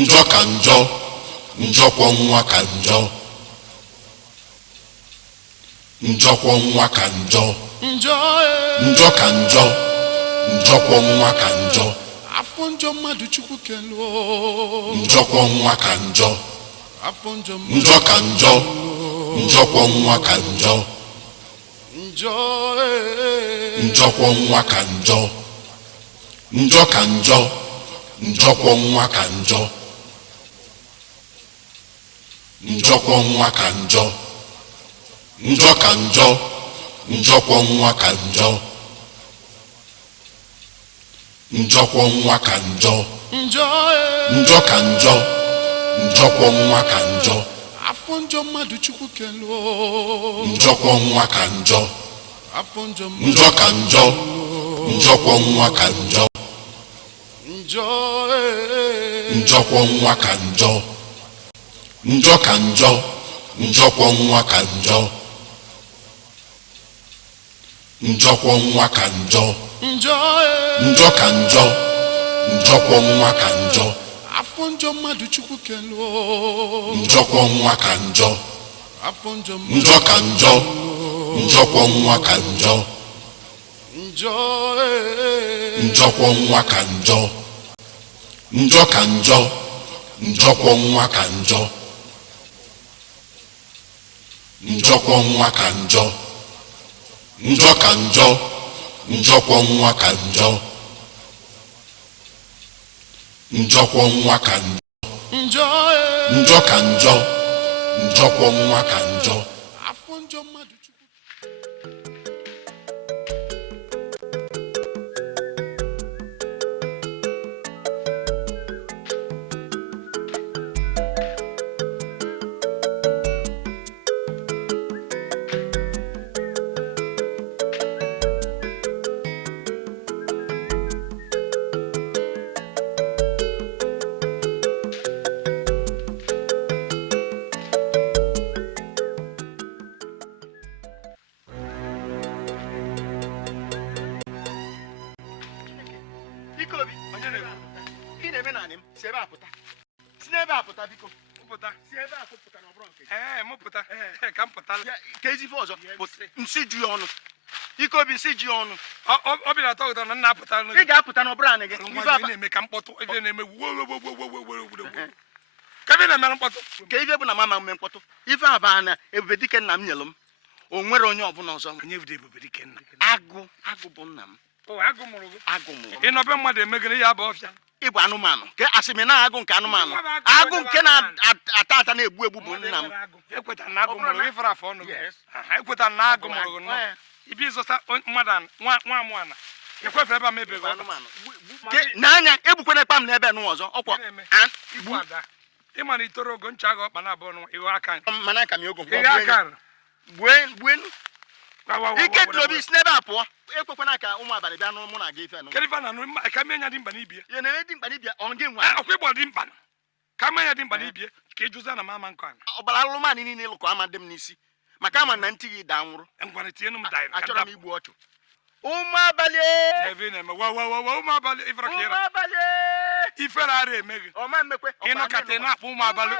njọ ka njọ njọkwọ nwa ka njọ njọkwọ nwa ka njọ njọ ka njọ njọkwọ nwa ka njọ afọ njọ mmadụ Chukwu kelo njọkwọ nwa ka njọ afọ njọ njọ ka njọ njọkwọ nwa ka njọ njọkwọ nwa ka njọ njọ ka njọ njọkwọ nwa ka njọ njọkwọ nwa ka njọ njọ ka njọ njọkwọ nwa ka njọ njọkwọ nwa ka njọ njọ ka njọ njọkwọ nwa ka njọ afọ njọ mmadụ Chukwu kelo njọkwọ nwa ka njọ afọ njọ njọ ka njọ njọkwọ nwa ka njọ njọkwọ nwa ka njọ njọ ka njọ njọkwọ nwa ka njọ njọkwọ nwa ka njọ njọ ka njọ njọkwọ nwa ka njọ afọ njọ mmadụ Chukwu kelo njọkwọ nwa ka njọ afọ njọ njọ ka njọ njọkwọ nwa ka njọ njọkwọ nwa ka njọ njọ ka njọ njọkwọ nwa ka njọ njọkwọ nwa ka njọ njọ ka njọ njọkwọ nwa ka njọ njọkwọ nwa ka njọ njọ ka njọ njọkwọ nwa ka njọ afọ njọ mmadụ Chukwu nsi ju ọnụ ike obi nsi ju ọnụ obi na-atọ ụtọ na nna apụta ị ga-apụta n'ọbụrụ anyị gị na-eme ka mkpọtụ ife na-eme ka ebe na-emere mkpọtụ nke ife bụ na mama mme mkpọtụ ife abaa na Ebubedike nna m nyelụ m o nwere onye ọbụla ọzọ onye bụ Ebubedike nna agụ bụ nna m agụ mụrụ gị agụ mụrụ ị nọbe mmadụ emegide ya bụ ọfịa ịbụ anụmanụ ke asịmị na agụ nke anụmanụ agụ nke na-ata ata na-egbu egbu bụ nna m ekweta na agụ mụrụ gị fara afọ ọnụ ekweta na agụ mụrụ gị nọ ibi ịzụta mmadụ nwa amụ ana ekwefe ebe a mebeghị anụmanụ n'anya egbukwana ekpa m n'ebe nụ ọzọ ọkwa ịma na itoro ogo ncha agha ọkpa na abụọ nwa ịghọ aka mana aka m ogo gbuenu ike dị n'obi si n'ebe a pụọ ekwekwana ka ụmụ abalị bịa n'ụmụ na aga ife nụ kelifa na ka mmenya dị mkpa n'ibie ya na-eme dị mkpa n'ibie ọ gị nwa ọkwa ịgbọ dị mkpa ka mmenya dị mkpa n'ibie ka ịjụza na mama nkọ ana ọbara alụmanụ niile ịlụkọ ama dị m n'isi maka ama na ntị gị daa nwụrụ ngwana tienụ m daịrị achọrọ m igbu ọchụ ụmụ abalị ebe na-eme ụmụ abalị ifere ka ịra ifere ara eme gị ọma mmekwe ịnọkata ị na-akpọ ụmụ abalị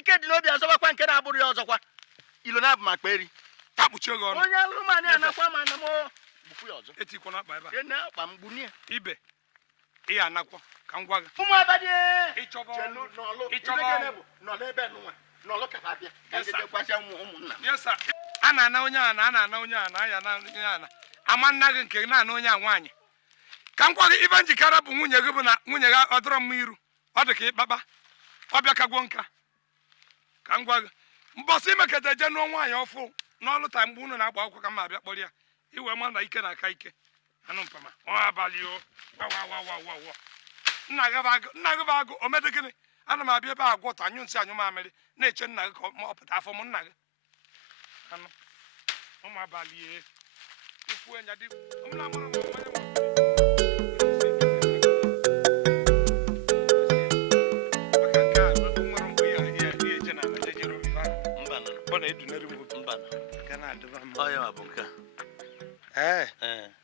ike dị n'obi ọzọkwa nke na-abụrụ ya ọzọkwa ilo na-abụ makpa eri takpuchie gị ọnụ onye alụmanụ anakwa ma na m bụkwu ya ọzọ etikwana akpa ebe a na-akpa m gbuni ya ibe ihe anakwa ka m gwa gị ụmụ abalị ịchọba n'ebe nụnwa n'ọlụ kapa bịa ka ụmụnna yesa a na-ana onye ana a na-ana onye ana aya na onye ana ama nna gị nke na-ana onye a nwaanyị ka m gwa gị ibe njikere bụ nwunye gị bụ na nwunye gị ọ dọrọ mma iru ọ dị ka ịkpakpa ọ bịa kagwo nka ka m gwa gị mbọsị imeketa je nụọ nwaanyị ọfụ n'ọlụ taa mgbe unu na-agba akwụkwọ ka m abịa kpọrọ ya iwe ma na ike na-aka ike anụ mpama nwa abalị o nna gị bụ agụ omedị gịnị ana m abịa ebe a gwọtọ anyụ nsị anyụ mamịrị na-eche nna gị ka ọ pụta afọ m nna gị anụ ụmụ abalị ikwu enya dị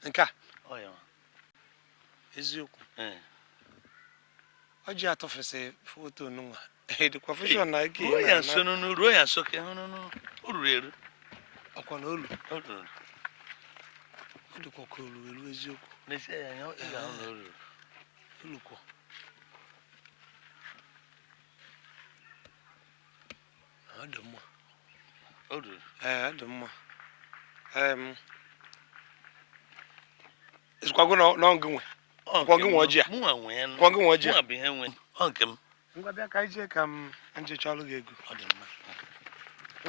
nke a eziokwu Oji atofese foto nunga. The confusion na ike. Roya so no roya so ke no. Orureru. Akwa na olu. Odu kokolu elu eziokwu. Ne se ya no ega no olu. Oluko. Adamma. Odu. Adamma. Iskwago no ngunwe. Kwa ngunwe oji a. Mu anwe no. Kwa ngunwe oji. Mu abe henwe. Onkem. Ngwa bịa ka ije ka m nje chọlụ gị ego. Ọ dị mma.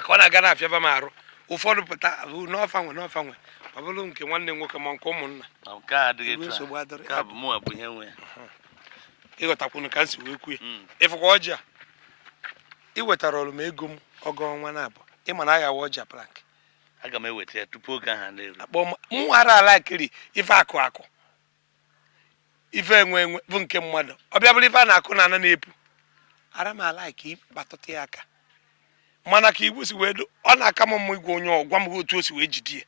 Ka ọ na-aga na-afịa ba m arụ. Ụfọdụ pụta n'ọfa nwe. Ọ bụrụ nke nwanne nwoke ma nke ụmụnna. Nke adịghị Iwe taa. nsogbu adịrị. Ka bụ mụ abụ henwe. Ịghọtakwunu ka m si wee kwue. Ịfụkwa ọjị a. Ị wetara ọrụ m ego m ọgọ ọnwa na-abụ. Ị ma na aghawa ọjị a plank. Aga m eweta ya tupu oge ahụ na-eru. Akpọ m ghara ala akịrị ife akụ. Ife enwe bụ nke mmadụ. Ọ bịa bụrụ ife a na-akụ na ana na-epu. Ara m ala ka ịkpatụta ya aka. Mana ka igbo si wee do ọ na-aka m mma igwe onye ọgwa m otu o si wee jide ya.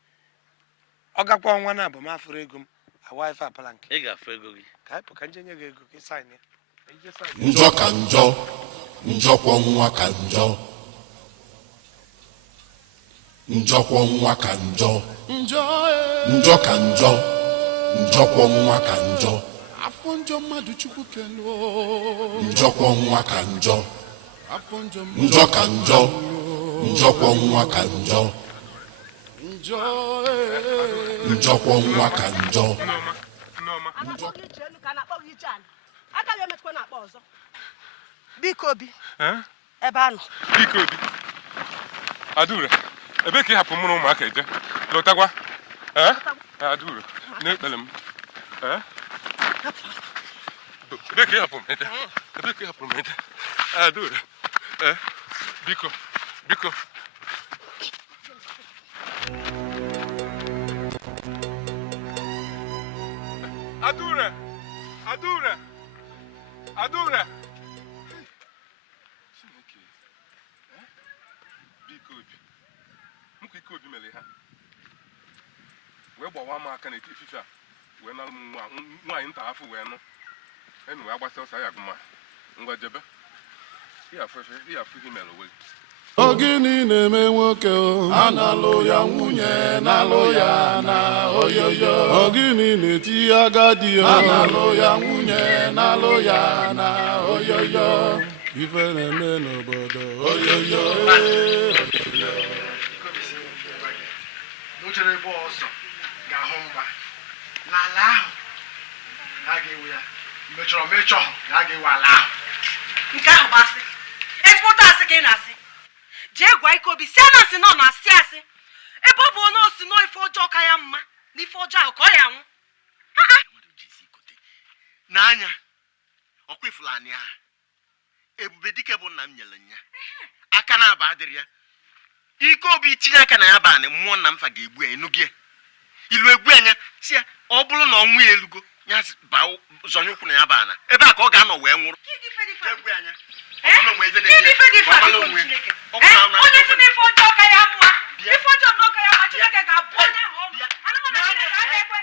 Ọ gakwa ọnwa na abụ m afụrụ ego m awa ife apala nke. Ị ga-afụ ego gị. Ka anyị pụ ka nje nye gị ego ka ị saịn ya. njọ ka njọ njọkwọ nwa ka njọ njọkwọ nwa ka njọ njọ ka njọ njọkwọ nwa ka njọ afọ njọ mmadụ chukwu kelu njọkwọ nwa ka njọ afọ njọ njọ ka njọ njọkwọ nwa ka njọ njọ njọkwọ nwa ka njọ Biko Obi ebe a nọ Biko Obi Adure ebe ka ị hapụ mụrụ ụmụaka eje lọtakwa Adure n'ekpere m ebe ka ị hapụ m eje ebe ka ị hapụ m eje Adure biko Adure Ike Obi mere ha wee gbawa m aka n'eti ifife a wee nalụ m nwaanyị nta afọ wee nụ enu wee agbasa ọsọ ya gụma ngwa jebe ihe afọ ihe mere onwe gị Ogini na-eme nwoke analụ ya nwunye nalụ ya na oyoyo Ogini na-eti agadi analụ ya nwunye nalụ ya na oyoyo ife na-eme n'obodo oyoyo n'ochere ebe ọzọ ga-ahụ mgba n'ala ahụ ha ga-ewe ya mechọrọ ha ga-ewe ala ahụ nke ahụ bụ asị ezigbote asị ka ị na-asị jee gwa Ike Obi si na asị nọ na-asị asị ebe ọ bụ onye osi nọ ife ọjọọ ka ya mma na ife ọjọọ ahụ ka ọ ya nwụ n'anya ọkwa ifulani ahụ Ebube Dike bụ nna m nyere ya aka na-aba adịrị ya Ike Obi tinye aka na ya banị mmụọ nna m fa ga-egbu ya enugie ilu egbu anya si ya ọ bụrụ na ọnwụ ya elugo ya baa zọnye ụkwụ na ya bana ebe a ka ọ ga-anọ wee nwụrụ egbu anya onye si n'ife ọjọọ ka ya mma ife ọjọọ n'oge ya ma Chineke ga-abụ onye ahụ ọma anụmanụ Chineke a na-ekwe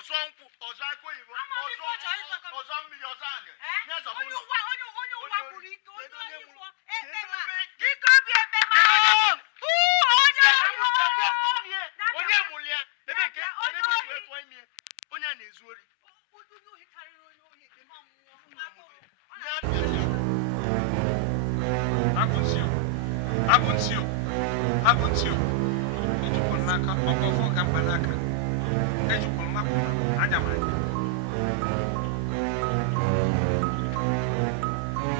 ọzọ nkwụ ọzọ akụ oyibo ọzọ mmiri ọzọ anyị onye ụwa gburu ike onye oyibo ekpema Ike Obi ekpema onye mụrụ ya ebe nke ebe o wee fọọ ime onye a na-ezu ori Agụntio ejikwa n'aka ọkọfọ ka mkpa n'aka ejikwa mmakụ anya manya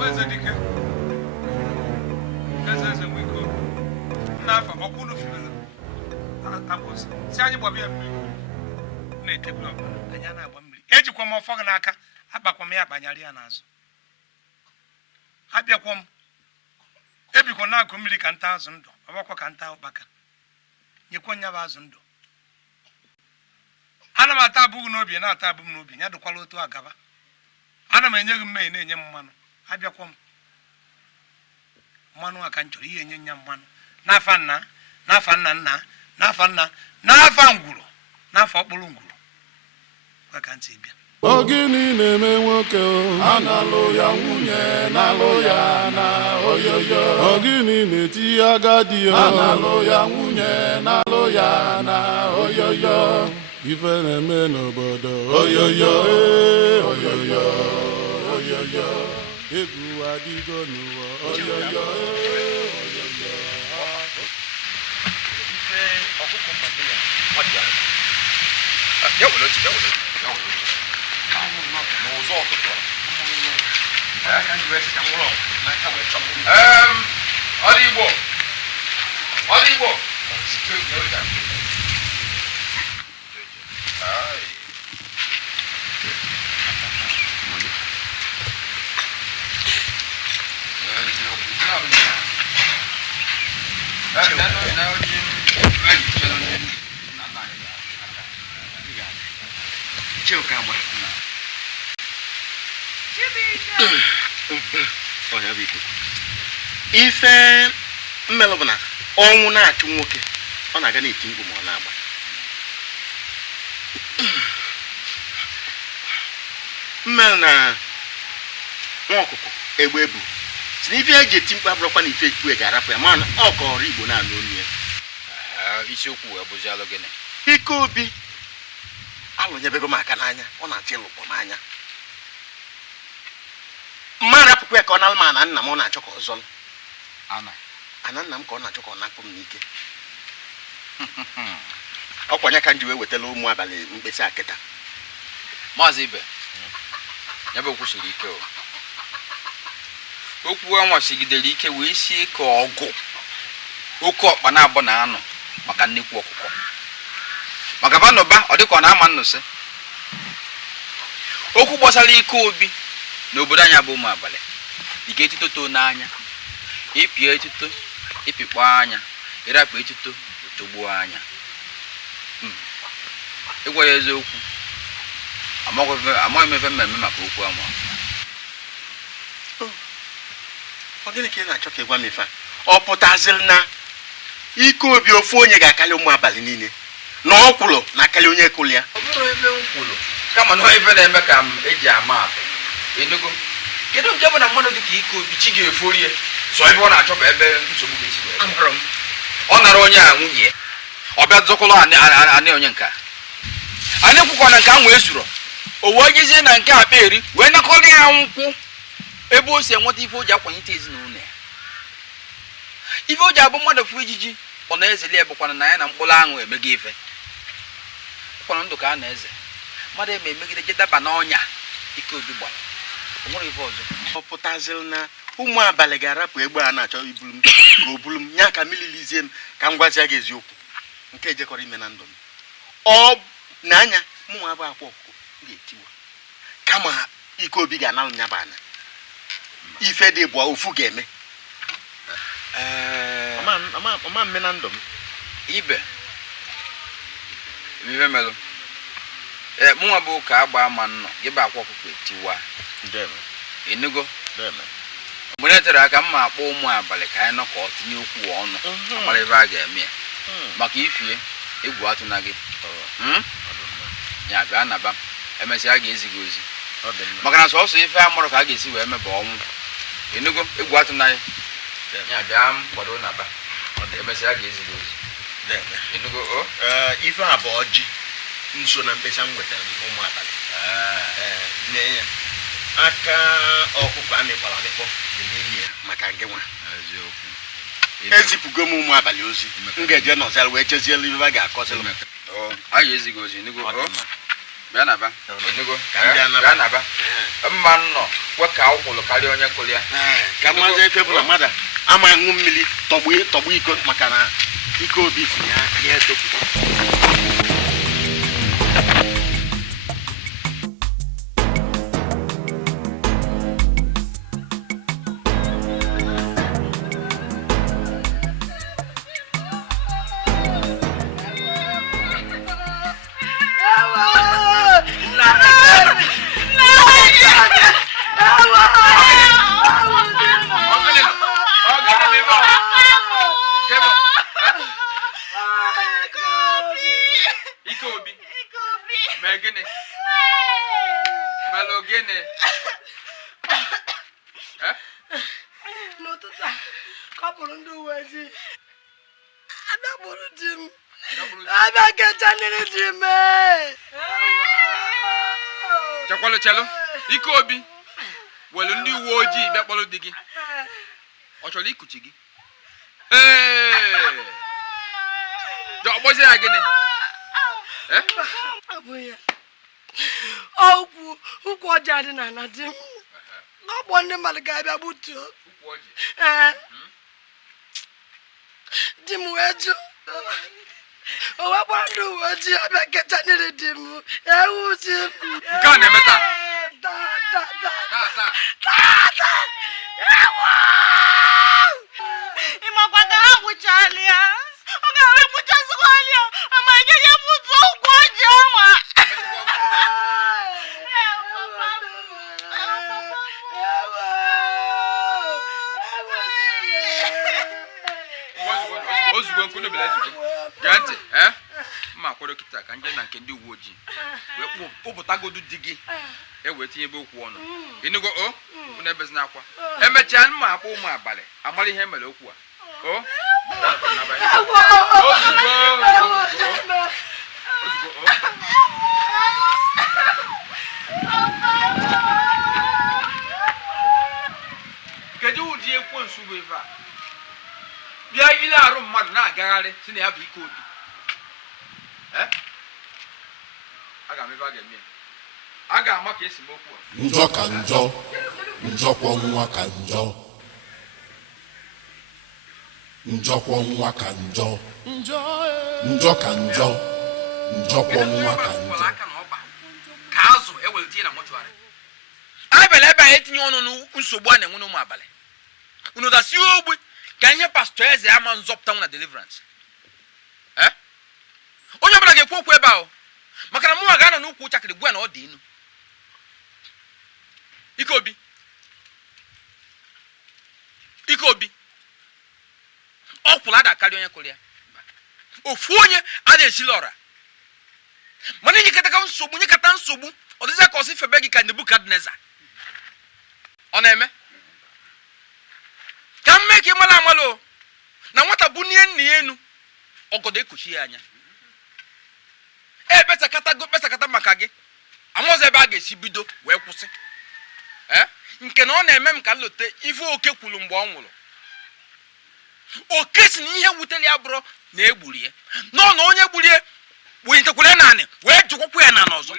Eze Dike eze nwiko n'afọ ọkwụrụ fibere agụsị si anyị gbabịa mmiri na-etebụl anya na-agba mmiri ejikwa m ọfọ gị n'aka akpakwa m ya akpanyarị ya n'azụ abịakwa m ebikwa na-akụ mmiri ka nta azụ ndụ ọgbakwa ka nta ụkpaka nyekwa nya bụ azụ ndụ ana m ata abụghị n'obi na-ata abụ m n'obi ya dụkwala otu agaba ana m enye gị mmehie na-enye m mmanụ abịakwa m mmanụ aka nchọrọ ihe nye nya mmanụ n'afa nna n'afa nna nna n'afa nna n'afa ngwuru n'afa ọkpụrụ ngwuru kwa ka ntị bịa Ogini na-eme nwoke analụ ya nwunye nalụ ya na oyoyo. Ogini na-eti agadi analụ ya nwunye nalụ ya na oyoyo. Ife na-eme n'obodo oyoyo oyoyo oyoyo. Egwu adịgo n'ụwa oyoyo oyoyo. Ife ọkụkọ mmadụ ya ọ dị ahụ. Ya were otu ya were otu. N'ụzọ ọtụtụ ọ dị Igbo ife mmelụ bụ na ọnwụ na-achụ nwoke ọ na-aga na-eti mkpu ma ọ na-agba mmelụ na nwa ọkụkọ egbe ebu si na ife eji eti mkpu abụrụkwa na ife ekpue ga-arapụ ya mana ọ kọrọ Igbo na-anụ onu ya isiokwu wee bụzi alụ gịnị ike obi alụnyebego m aka n'anya ọ na-achọ ịlụkpọ m anya mmadụ apụkwa ya ka ọ na alụma na nna m ọ na-achọ ka ọ zọlụ ana nna m ka ọ na-achọ ka ọ na-akpụ m n'ike ọkwanye ka m ji wee wetala ụmụ abalị mkpesa akịta Maazị Ibe ya bụ okwu siri ike okwu anwa sigidere ike wee sie ka ọgụ oke ọkpa na-abụ na anụ maka nnekwu ọkụkọ maka banụba ọ dịka ọ na-ama nnụsị okwu gbasara ike obi n'obodo anyị bụ ụmụ abalị ike etuto too n'anya ịpịa etuto ịpịkpọ anya ịrapụ etuto otogbuo anya ịgwa ya eziokwu amaghị m ebe mmemme maka okwu ama ọ gịnị ka ị na-achọ ka ị gwa m ife a ọ pụtaziri na ike obi ofu onye ga-akarị ụmụ abalị niile na ọ kwụrụ na-akarị onye kwụrụ ya ọ bụrụ ebe m kwuru kama na ebe na-eme ka m eji ama atụ enugo kedu nke bụ na mmadụ dị ka ike obi chi ga-efori ya so ebe ọ na-achọ bụ ebe nsogbu ga-esi wee ọ nara onye a nwunye ọ bịa zọkọlọ anị onye nke anyị kwụkwa na nke ahụ esuro o wee jezie na nke akpa eri wee nakọrọ ya nkwụ ebe o si enweta ife o ji akwanyite ezinụlọ ya ife o ji abụ mmadụ fụ ijiji ọ na-ezeli ebekwana na ya na mkpụrụ aṅụ emego ife ụkwana ndụ ka a na-eze mmadụ eme emegide je daba n'ọnya ike obi gbara o nwere ife ọzọ ọ pụtaziri na ụmụ abalị ga-arapụ egbe a na-achọ ibulu m ka o bulu m nya ka mililizie m ka m gwazie gị eziokwu nke ejekọrọ ime na ndụ m ọ na-anya mụ abụ akwa ọkụkọ ga-etiwa kama ike obi ga-analụ nya bụ anya ife dị bụ ofu ga-eme ọma mme na ndụ m Ibe ife melụ mụnwa bụ ka agba ama nnọ gị bụ akwa ọkụkọ etiwa enugo mgbe na-etere aka mma akpọ ụmụ abalị ka anyị nọ ka ọ tinye okwu ọnụ amara ebe a ga-eme ya maka ifie egwu atụ na gị ya bịa naba emesịa a ga-ezi gị ozi maka na sọsọ ife a mụrụ ka a ga-esi wee meba ọnwụ enugo egwu atụ na ya bịa kwado naba emesịa a ga-ezi gị ozi enugo ife a bụ ọjị nso na mkpesa m wetara ụmụ abalị aka ọkụkọ a mịkwara amịkpọ dị n'ime ya maka gị nwa ezipụgo m ụmụ abalị ozi m ga-eje nọzara wee chezielu ife a ga-akọsịrị m a ga-ezi gị ozi enugo bịa naba enugo bịa naba mma nnọ kwe ka ụkwụlụ karịa onye kụrụ ya ka mmazi efe bụ na mmadụ ama ṅụ mmiri tọgbu iko maka na ike obi si ya etopụta Ogene Ikobi. Megene. Malogene. N'ụtụtụ a kọpụrụ ndị uwe ojii adagburu di m abịa kechanịrị di m Chakwalo chelo Ikobi welu ndị uwe ojii bịa kpọrọ di gị ọ chọrọ ikuchi gị ọgbọzi ya gịnị abụghị ukwu ọjọọ dị n'ala di m n'ọgbọ ndị mmadụ ga-abịa gbutuo di m wee jụ o wee kpọrọ ndị uwe ojii abịa kechanịrị di m ewu di m nke a na-eme taa ịmakwa ka ha gwụchala ya ọ ga-awe gbuchasịkwala ya ama nye ya bụtụ ụgwọ ji ọnwa ozugbo nkunu bela ejigbo gaa ntị mma akwado kịta ka nje na nke ndị uwe ojii wee kpụpụtagodu di gị ewee tinye ebe okwu ọnụ ịnụgo o unu ebezina akwa emechaa mma akpọ ụmụ abalị amara ihe mere okwu a o kedu ụdị ekwensu bụ ife a bịa ile arụ mmadụ na-agagharị si na ya bụ Ikobi aga m ebe a ga-eme a ga-ama ka esi m okwu a njọ ka njọ njọkwọ nwa ka njọ njọkwọ nwa ka njọ njọ ka njọ njọkwọ nwa ka njọ ka azụ ewelite na mọchụarị abalị ebe a etinye ọnụ nsogbu a na-enwe n'ụmụ abalị unu dasi ogbe ka ihe pastọ eze ama nzọpụta nwa na deliverance onye ọbụla ga-ekwu okwu ebe ahụ maka na mụnwa ga-anọ n'ukwu chakịrị gwa na ọ dị inu Ikobi ọ kwụrụ ada karịa onye kwụrụ ya ofu onye a na-esili ọra mana nyekọta nsogbu ọ dịzị ka ọsị febe gị ka Nebukadneza ọ na-eme ka m mee ka ị mara amalụ na nwata bụ n'ihe nna ya enu ọgọdọ ekuchi ya anya besakata maka gị amaọzọ ebe a ga-esi bido wee kwụsị nke na ọ na-eme m ka nlote ife oke kwuru mgbe ọ nwụrụ oke si na ihe wutere ya bụrụ na egburie nọ na onye gburie wee ntekwere naanị wee jụkwakwu ya na n'ọzọ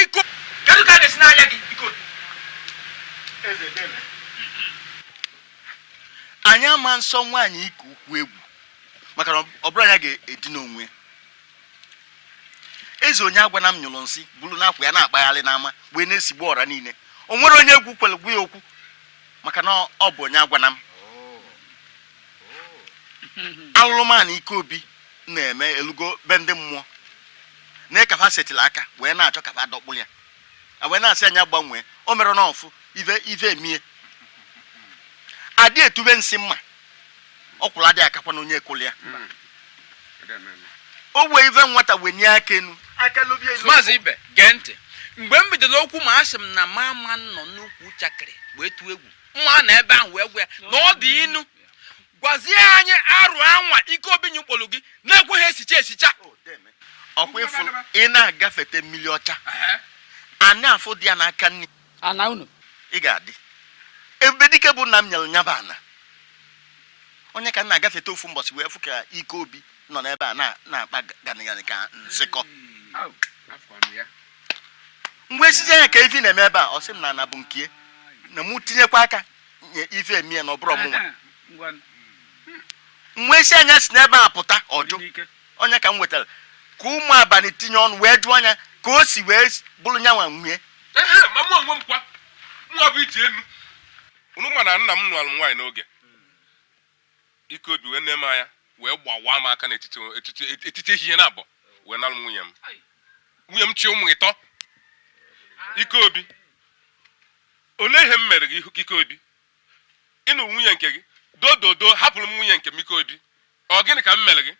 iko kedu ka a ga-esi n'anya gị iko anyị ama nsọ nwaanyị ike ukwu egwu maka na ọ bụrụ anya ga-edi n'onwe eze onye agwa na m nyụrụ nsị bụrụ n'akwa ya na-akpagharị n'ama wee na-esigbu ọra niile o nwere onye egwu kwere gwu ya okwu maka na ọ bụ onye agwa na m alụrụmanụ Ikobi na-eme elugo be ndị mmụọ na kafa setịla aka wee na-achọ kafa dọkpụ ya wee na-asị anya gbanwee o mere n'ọfụ ive emie adị etube nsị mma ọ kwụrụ adị akakwa na onye ekwụrụ ya o wee ive nwata wee nye aka enu maazị Ibe gee ntị mgbe m bidoro okwu ma asị m na mama nọ n'ukwu chakịrị wee tụọ egwu nwa na ebe ahụ wee gwa ya na ọ dị inu gwazie anyị arụ anwa Ikobi nyụkpolu gị na-ekweghị esicha ọkwa ịfụ ị na-agafete mmiri ọcha anị afụ dị ya n'aka nri ana unu ị ga-adị ebe dike bụ nna m nyere nyaba ana onye ka m na-agafete ofu mbọsị wee fụ ka Ikobi nọ n'ebe a na-akpa ganịganị ka nsịkọ mgbe esizi anya ka ife na-eme ebe a ọ sị m na ana bụ nke na mụ tinyekwa aka nye ife emie na ọ bụrụ ọmụnwa mgbe esi anya si n'ebe a pụta ọjụ onye ka m wetara ka ụmụ abalị tinye ọnụ wee jụọ anya ka o si wee bụrụ nyanwa nwunye nwa bụ iji enu unu ma na nna m nụrụ nwaanyị n'oge Ikobi wee na-eme anya wee gbawa m aka n'etiti ehihie na abụọ wee nalụ nwunye m chi ụmụ ịtọ Ikobi olee ihe m mere gị Ikobi ịnụ nwunye nke gị dododo hapụrụ m nwunye nke m ike obi ọ gịnị ka m mere gị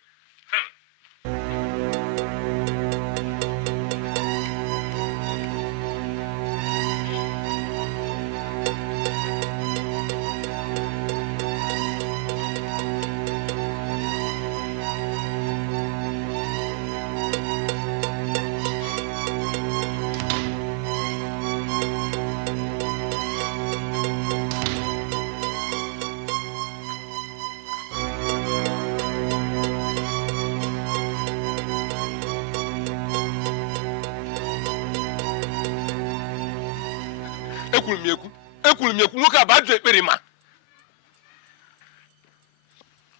ekwuru m ekwu nwoke a bụ ajọ ekpere ma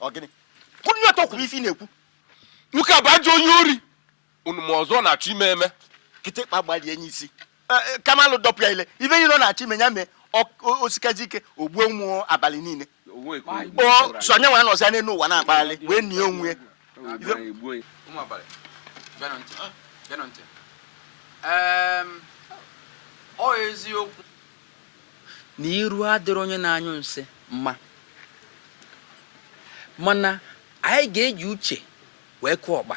ọ gịnị kwuru ya tọkwuru ife na-ekwu nwoke a bụ ajọ onye ori unu ma ọzọ na-achọ ime eme kịtịkpa gbalie enyi isi kamalụ dọpụ ya ile ife niile ọ na-achọ ime ya mee osikazi ike ogbuo ụmụ abalị niile sonye nwa nọzi anya n'ụwa na-akpaghalị wee nie onwe ọ eziokwu na iru adịrị onye na-anyụ nsị mma mana anyị ga-eji uche wee kụọ ọkpa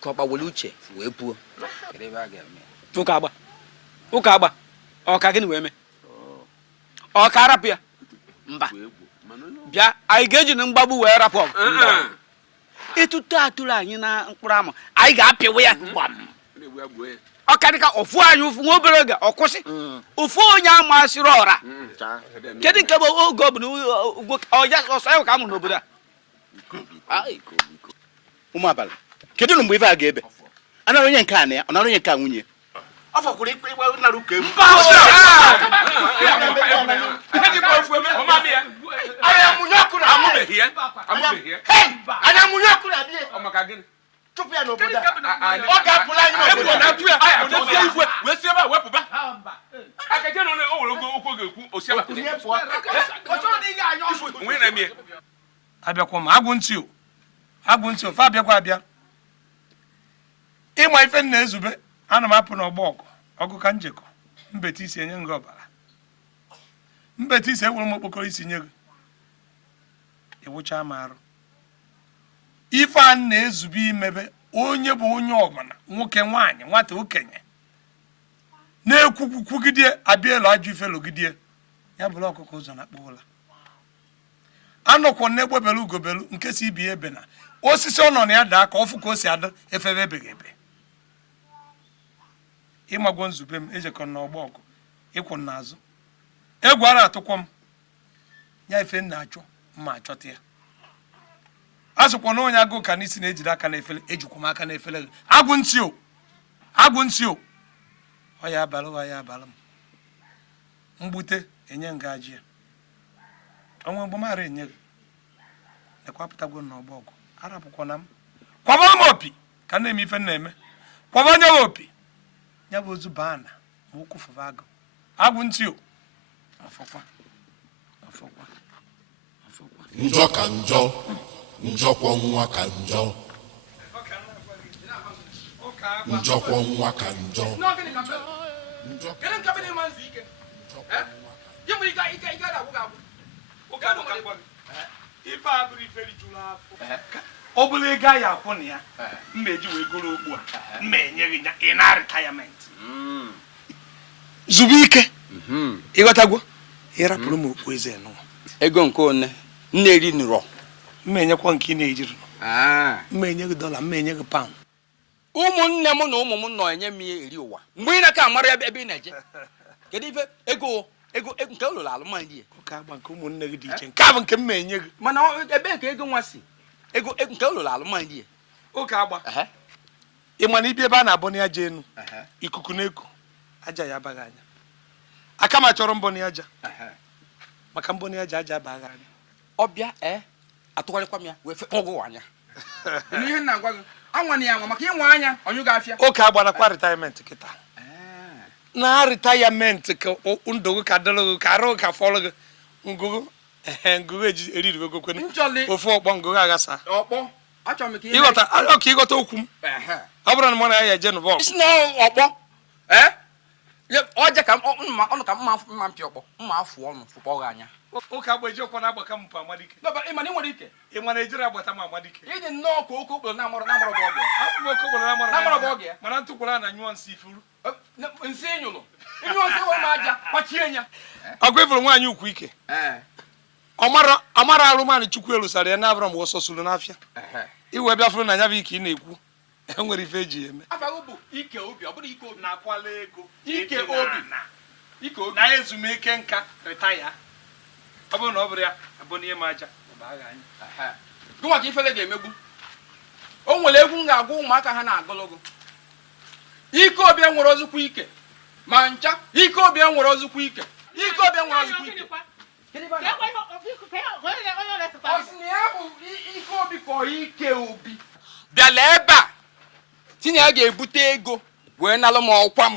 ka ọkpa were uche wee puo ụka agba ọka gịnị wee mee ọka arapụ ya mba bịa anyị ga-eji na mgbagbu wee rapụ ọgụ ịtụtụ atụrụ anyị na mkpụrụ amụ anyị ga-apịwa ya ọka dịka ofu anyị nwa obere oge ọ kwụsị ofu onye amasịrị ọra kedu nke bụ oge ọ bụ ọsọ ya ka amụ n'obodo a ụmụ abalị kedu mgbe ife a ga-ebe anara onye nke a na ya ọ nara onye nke a nwunye ọ fọkwuru ikpe nara ụka ebu anya mụnye ọkụ na bie tupu ya n'obodo a ọ ga-apụla anyị abịakwa m agwụ ntị ofe abịakwa abịa ịma ife nna ezube ana m apụ n'ọgbọ ọgụ ka njekọ mbete isi enye nga ọbara mbete isi ewere m okpokoro isi nye gị ịwụcha m arụ ife a na-ezube imebe onye bụ onye ọgbana nwoke nwaanyị nwata okenye na-ekwukwugide abịa elu ajọ ife lụgidie ya bụrụ ọkụkọ ụzọ na akpọ ụla anọkwọ na-egbebelu ugobelu nke si ibi ebe na osisi ọ nọ na ya daa ka ọfụ ka o si adị efebe ebeghị ebe ịmagwo nzube m ejekọ n'ọgbọ ọgụ ịkwụ n'azụ egwu ara atụkwọ m ya ife nna achọ mma achọta ya a sịkwa na onye agụụ ka n'isi na-ejide aka n'efere ejikwa m aka n'efere gị agwụ ntị o ọ ya abalị m mgbute enye ngaji ya onwe mgbe mara enye gị ekwapụtagwo n'ọgbọ ọgụ arapụkwana m kwaba m opi ka na-eme ife na-eme kwaba onye m opi ya bụ ozu baa na ma okwu fụba agụ agwụ ntị o afọkwa njọ ka njọ njọkwọ nwa ka njọ njọkwọ nwa ka njọ ọ bụrụ ego a ya akwụ na ya mma eji wee goro okpu a mma enye gị ya ị na ritayament zube ike ịghọtagwo ịrapụrụ m okpu eze nụ ego nke one nne eri nụrọ mma enyekwa nke ị na-ejiri mma enye gị dọla mma enye gị paụnd ụmụnne m na ụmụ m nọ enye m eri ụwa mgbe ị na-aka amara ebe ị na-eje kedu ife ego nke ụlọ alụmdi ya oke agba nke ụmụnne gị dị iche nke a bụ nke mma enye gị mana ebe ka ego nwa si ego nke ụlọ alụmdi ya oke agba ị ma na ibi ebe a na-abọ na aja enu ikuku na-eku aja ya abaghị anya aka ma chọrọ mbọ na aja maka mbọ na aja abaghị anya ọbịa atụgharịkwa m ya wee fekpọgụ anya ihe nna gwa gị anwa na ya anwa maka ịnwa anya onye ga-afịa oke agbanakwa ritayament kịta na ritayament ka ndụ gị ka dịrị gị ka arụ ka fọrọ gị ngụgụ eji eriri gokwen ofu ọkpọ ngụgụ aghasa ịghọta ịghọta okwu m ọ bụrụ na mụ na ya eje n'ụbọ isi na ọkpọ ọja ka ọnụ ka mma mpị ọkpọ mma afụ ọnụ fụkpọ gị anya ụka agbaji ọkwa na-agbaka m mpụ Amadike ịma na ị nwere ike ị ma na ejiri agbata m Amadike ịdị nnọọ ka oke okporo na-amụrụ bụ ọgụ abụ m oke ogboro na-amụrụ bụ ọgụ ya mana ntụkwara na nyụọ nsị ifuru nsị ịnyụlụ ịnyụ nsị wee ma aja kpachie ya ọgụ ịfụrụ nwaanyị ukwu ike ọmara arụmanụ Chukwu elusara ya na Abram ọsọ suru n'afịa iwe bịa fụrụ na ya bụ ike ị na-ekwu enwere ife eji eme afaghị bụ ike obi ọ bụrụ ike obi na-akwala ego ike obi na ya ezumike nka retaya ọ bụrụ na ọ bụrụ ya abụ n'ihe m aja gụnwa ka ifele ga-emegbu o nwere egwu m ga-agwa ụmụaka ha na-agụlụgụ ike obi nwere ozukwu ike ma ncha ike obi nwere ozukwu ike ike obi nwere ozukwu ike ọsịna ya bụ ike obi ka ike obi bịala ebe a tinye ya ga-ebute ego wee nalụ m ọkwa m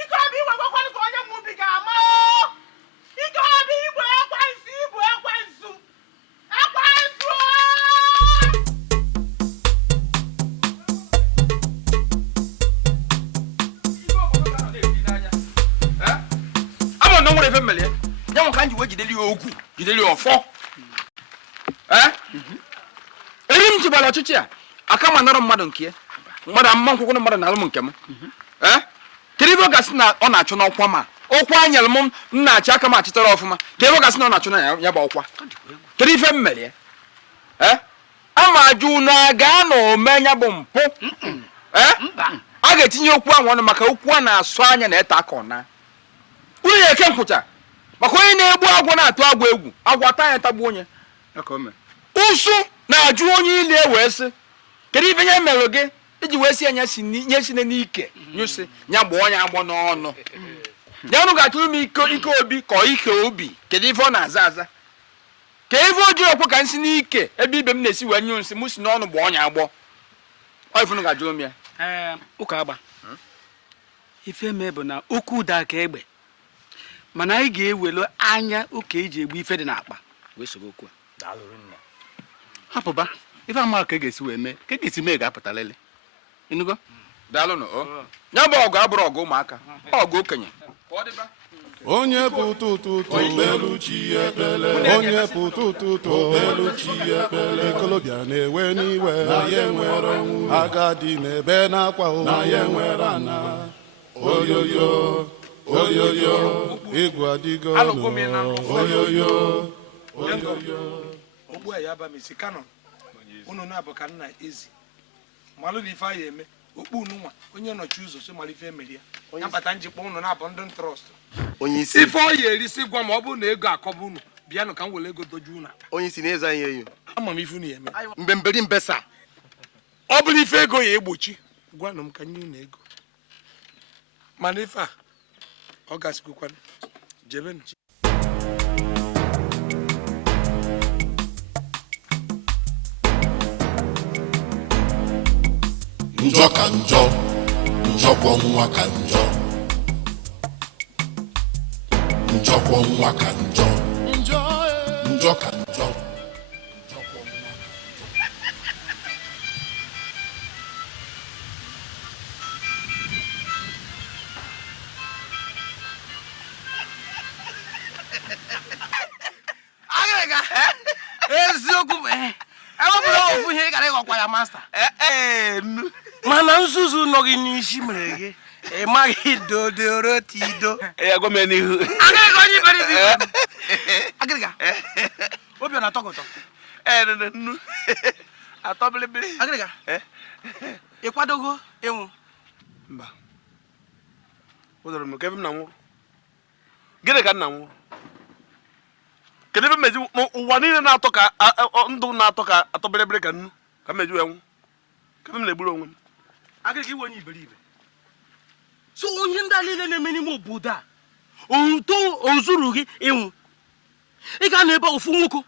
ike obi iwegwekwanụ ka onye nwe ubi ga-ama ike obi igwe ekwensu ibu ekwensu ekwensu ama na nwere ebe mmele ya nwe ka m ji wee jideli ya ogwu jideli ya ọfọ eri m jigbara ọchịchị a aka ma nọrọ mmadụ nke ya mmadụ amụma nkwụkwọ mmadụ na-alụ m nke m kedu ibe ọ gasị na ọ na-achụ n'ọkwa ma ọkwa anyere m na-achị aka m achịtara ọfụma ka ebe ọ gasị na ọ na-achụ na ya bụ ọkwa kedu ife m mere ya ama ajụ unu a gaa na ome ya bụ mpụ a ga-etinye okwu ahụ ọnụ maka okwu a na-asụ anya na ete aka ọna unu ya eke nkwụcha maka onye na-egbu agwọ na-atụ agwọ egwu agwọ taa ya tagbu onye ụsụ na-ajụ onye ili wee sị kedu ife ya mere gị iji wee si anya nye sine n'ike nyụsị ya gbaa onye agbọ n'ọnụ ya ọnụ ga-atụrụ m ike obi ka ike obi kedu ife ọ na-aza aza ka ife o ji okwe ka nsi n'ike ebe ibe m na-esi wee nyụ nsị m si n'ọnụ gbaa onye agbọ ọ ifunu ga-ajụrụ m ya ụka agba ife mee bụ na okwu ụda ka egbe mana anyị ga-ewelu anya ụka eji egbu ife dị n'akpa wee soro okwu a hapụba ife amaghị ka e ga-esi wee mee ka e ga-esi mee ga-apụta lele ịnụgo daalụnụ ya bụ ọgụ abụrụ ọgụ ụmụaka ọgụ okenye onye pụta ụtụtụ belu chi ekpele onye pụta ụtụtụ belu chi ekpele ikolobịa na-ewe n'iwe na ya enwere ọnwụ agadi na-ebe n'akwa na ya enwere ana oyoyo oyoyo egwu adịgo oyoyo oyoyo ogbu a ya aba m isi kanọ unu na-abụ ka nna ezi malụ na ife anyị eme okpu unu nwa onye nọchi ụzọ so mara ife emeri ya ya bata njikpa unu na-abụ ndị trọst onye isi ife ọ ya erisi gwa ma ọ bụrụ na ego akọba unu bịanụ ka m were ego doju unu akpa onye isi na-eze anyị eyo ama m ife unu ya eme mbemberi mbesa ọ bụrụ ife ego ya egbochi gwanụ m ka nye unu ego mana ife a ọ gasịkwukwana jebenu njọ ka njọ njọkwọ nwa ka njọ njọkwọ nwa ka njọ njọ ka njọ eziokwu ewepụrụ ofu ihe ị gara ịghọkwa ya masta mana nzuzu nọ gị n'isi mere gị ị maghị dodoro tido agịrịga onye iberibe agịrịga obi ọ na-atọ gị ụtọ agịrịga ị kwadogo ịnwụ mba ụdọrọ m ebe m na nwụrụ gịnị ka nna nwụrụ kedu ebe meji ụwa niile na-atọ ka ndụ na-atọ ka atọbịrịbịrị ka nnu ka meji wee nwụ kebe m na-egburu onwe m agịrịga iwe onye iberibe so onye ndị a niile na-eme n'ime obodo a ozuru gị ịnwụ ị ga na-ebe ofu nwoke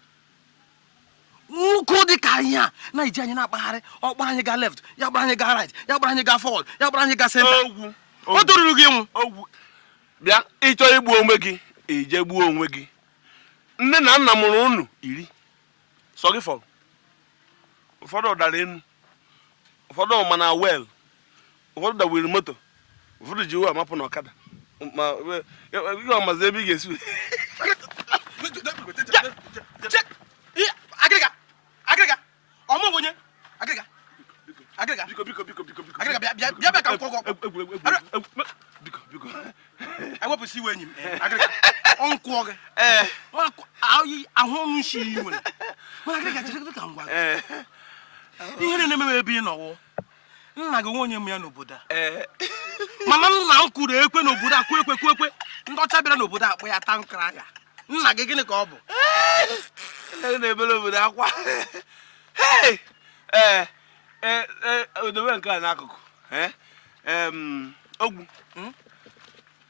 dị ka anyị a na-eji anyị na-akpagharị ọkpara anyị ga left ya kpara anyị ga right ya kpara anyị ga forward ya kpara anyị ga center o toruru gị ịnwụ bịa ịchọ igbu onwe gị ije gbuo onwe gị nne na nna mụrụ unu 10 sọ gị fọrọ ụfọdụ dara enu ụfọdụ ma na wel ụfọdụ dawiri moto ụfọdụ ji uwe amapụ na ọkada ma ihe ọmazi ebe ị ga-esi agịrịga ọmụ bụ onye agịrịga biko agịrịga bịa ka nkwụgwọ biko ewepụsị iwe enyi m agịrịga ọnkwụọ gị ahụ ọnụ shi nwere mana agịrịga jere ka ngwa ihe na-eme ebe ị nọwụ nna gị nwe onye m ya n'obodo a mana nna m kwuru ekwe n'obodo a kwekwe ndị ọcha bịara n'obodo a kpọ ya tankra ahịa nna gị gịnị ka ọ bụ na-ebere obodo akwa odobe nke a n'akụkụ ogwu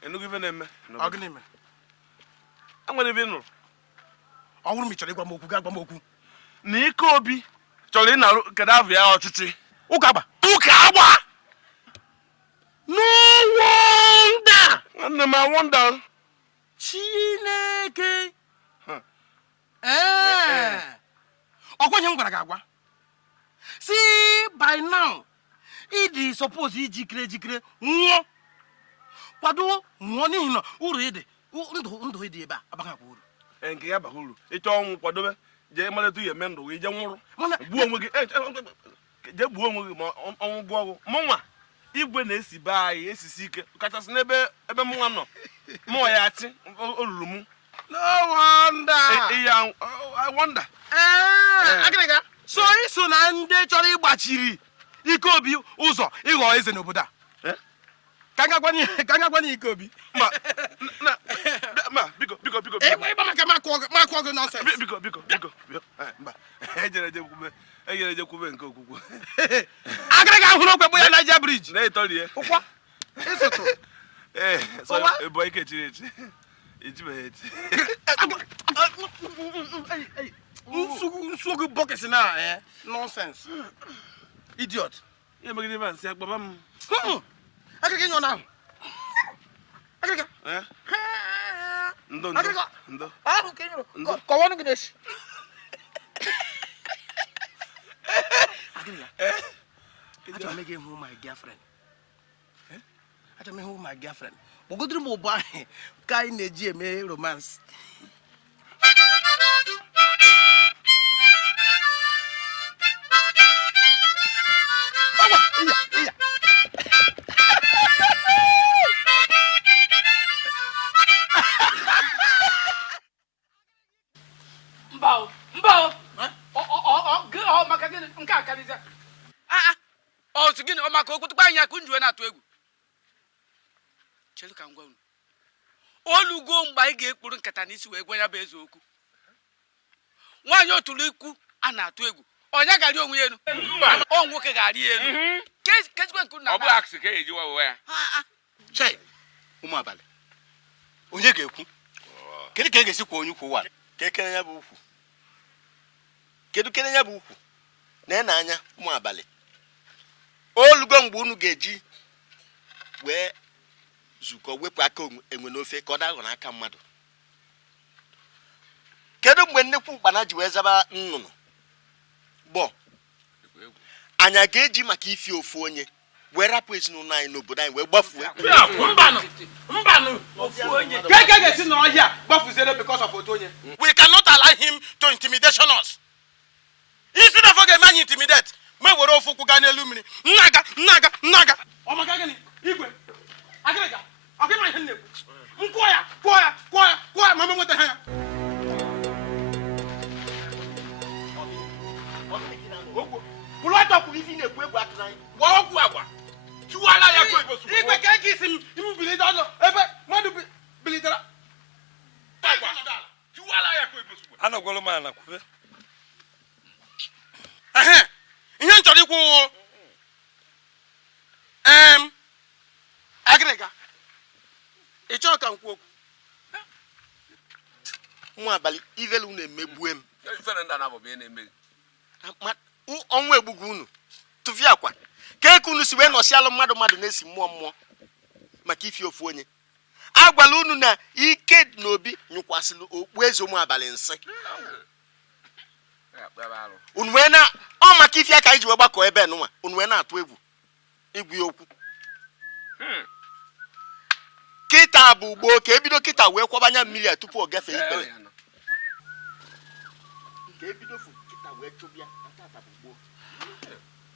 enugu ife na-eme enwere ebe ị nụrụ ọ bụrụ ma ị chọrọ ịgwa m okwu gaa gwa m okwu na ike obi chọrọ ịnarụ kedu afọ ya ọchịchị ụka agba no wonder nwanne m awọnda Chineke ọkwenye m gwara gị agwa si by now ịdị suppose ijikere nwụọ kwado nwụọ n'ihi na uru ịdị ndụ ịdị ebe a abaghị akwa uru nke ya baha uru ịchọ ọnwụ kwadobe jee maleta ihe eme ndụ gị jee nwụrụ gbuo onwe gị jee gbuo onwe gị ma ọnwụ gụọ ọgwụ mụnwa igwe na-esi be anyị esisi ike kachasị n'ebe mụnwa nọ mụnwa ya achị olulu m no wonder agịrịga so iso na ndị chọrọ ịgbachiri ike obi ụzọ ịghọ eze n'obodo a ka ngagwa ike obi biko ịgba maka makụọ gị nọnsens biko mba ejere kwube nke okwukwu agịrịga hụrụ okpekpe ya Naija briji na-etorie ụkwa ịsụtụ ebo ike chiri echi ejibeghị echi nsogbu bọkịsị na nọnsens idiot ihe megide ebe a nsị akpaba m agịrịga nyọ n'ahụ agịrịga ndo ahụ ka ịnyụrụ kọwanụ gị na-eshi achọrọ m ịga ịhụ my girlfriend kpọgodiri m ụbọ ahụ ka anyị na-eji eme romance maka gịnị nke a karịzịa otu gịnị ọ maka okwutukwa anyị akụ njuwe na-atụ egwu chere ka m gwa unu olugo mgbe anyị ga-ekpuru nkata n'isi wee gwa ya bụ eze okwu nwaanyị otulu ikwu a na-atụ egwu onye ga-arị onwe ya elu ọ nwoke ga-arị ya elu kezikwe nke na ọ bụrụ aksị ka eji wawe ya chai ụmụ abalị onye ga-ekwu kedu ka e ga-esi kwa onye ukwu ụwa ka ekere ya bụ ukwu kedu kene ya bụ ukwu na anya ụmụ abalị olugo mgbe unu ga-eji wee zukọ wepụ aka enwe n'ofe ka ọ daghọ n'aka mmadụ kedu mgbe nnekwu mkpana ji wee zaba nnụnụ gbọ anya ga-eji maka ifi ofu onye wee rapụ ezinụlọ anyị n'obodo anyị wee gbafue mbanụ ofu onye ka ga-esi n'ọhịa gbafuziere because of otu onye we cannot allow him to intimidation us isi na afọ ga-eme anyị intimidate ma were ofu ụkwụ gaa n'elu mmiri nnaga ọ maka gịnị igwe agịrịga ọgịma ihe na-ekwu kwụọ ya ma m nweta ha ya bụrụ ọjọọ kwuru ife ị na-ekwu egwu atụ n'anya gwa ọgwụ agwa tiwala ya igwe ka eke isi m bilite ọdụ ebe mmadụ bilitere anọgwara m ala kwube ihe m chọrọ ikwu agịrịga ị chọọ ka m kwuo okwu nwa abalị ivelu na-emegbue m ifere ndị na-abụ ihe na-eme ọnwụ egbugu unu tụfie akwa ka eke unu si wee nọsialụ mmadụ na-esi mmụọ maka ifi ofu onye agwala unu na ike n'obi nyụkwasịrị okpu eze ụmụ abalị nsị unu wee na ọ maka ifi aka iji wee gbakọ ebe nụnwa unu wee na-atụ egwu igwu okwu kịta taa bụ ugbo ka ebido kịta wee kwọbanya mmiri a tupu ọ gafee ikpere ka ebido fụ kịta wee chụbịa tata bụ ugbo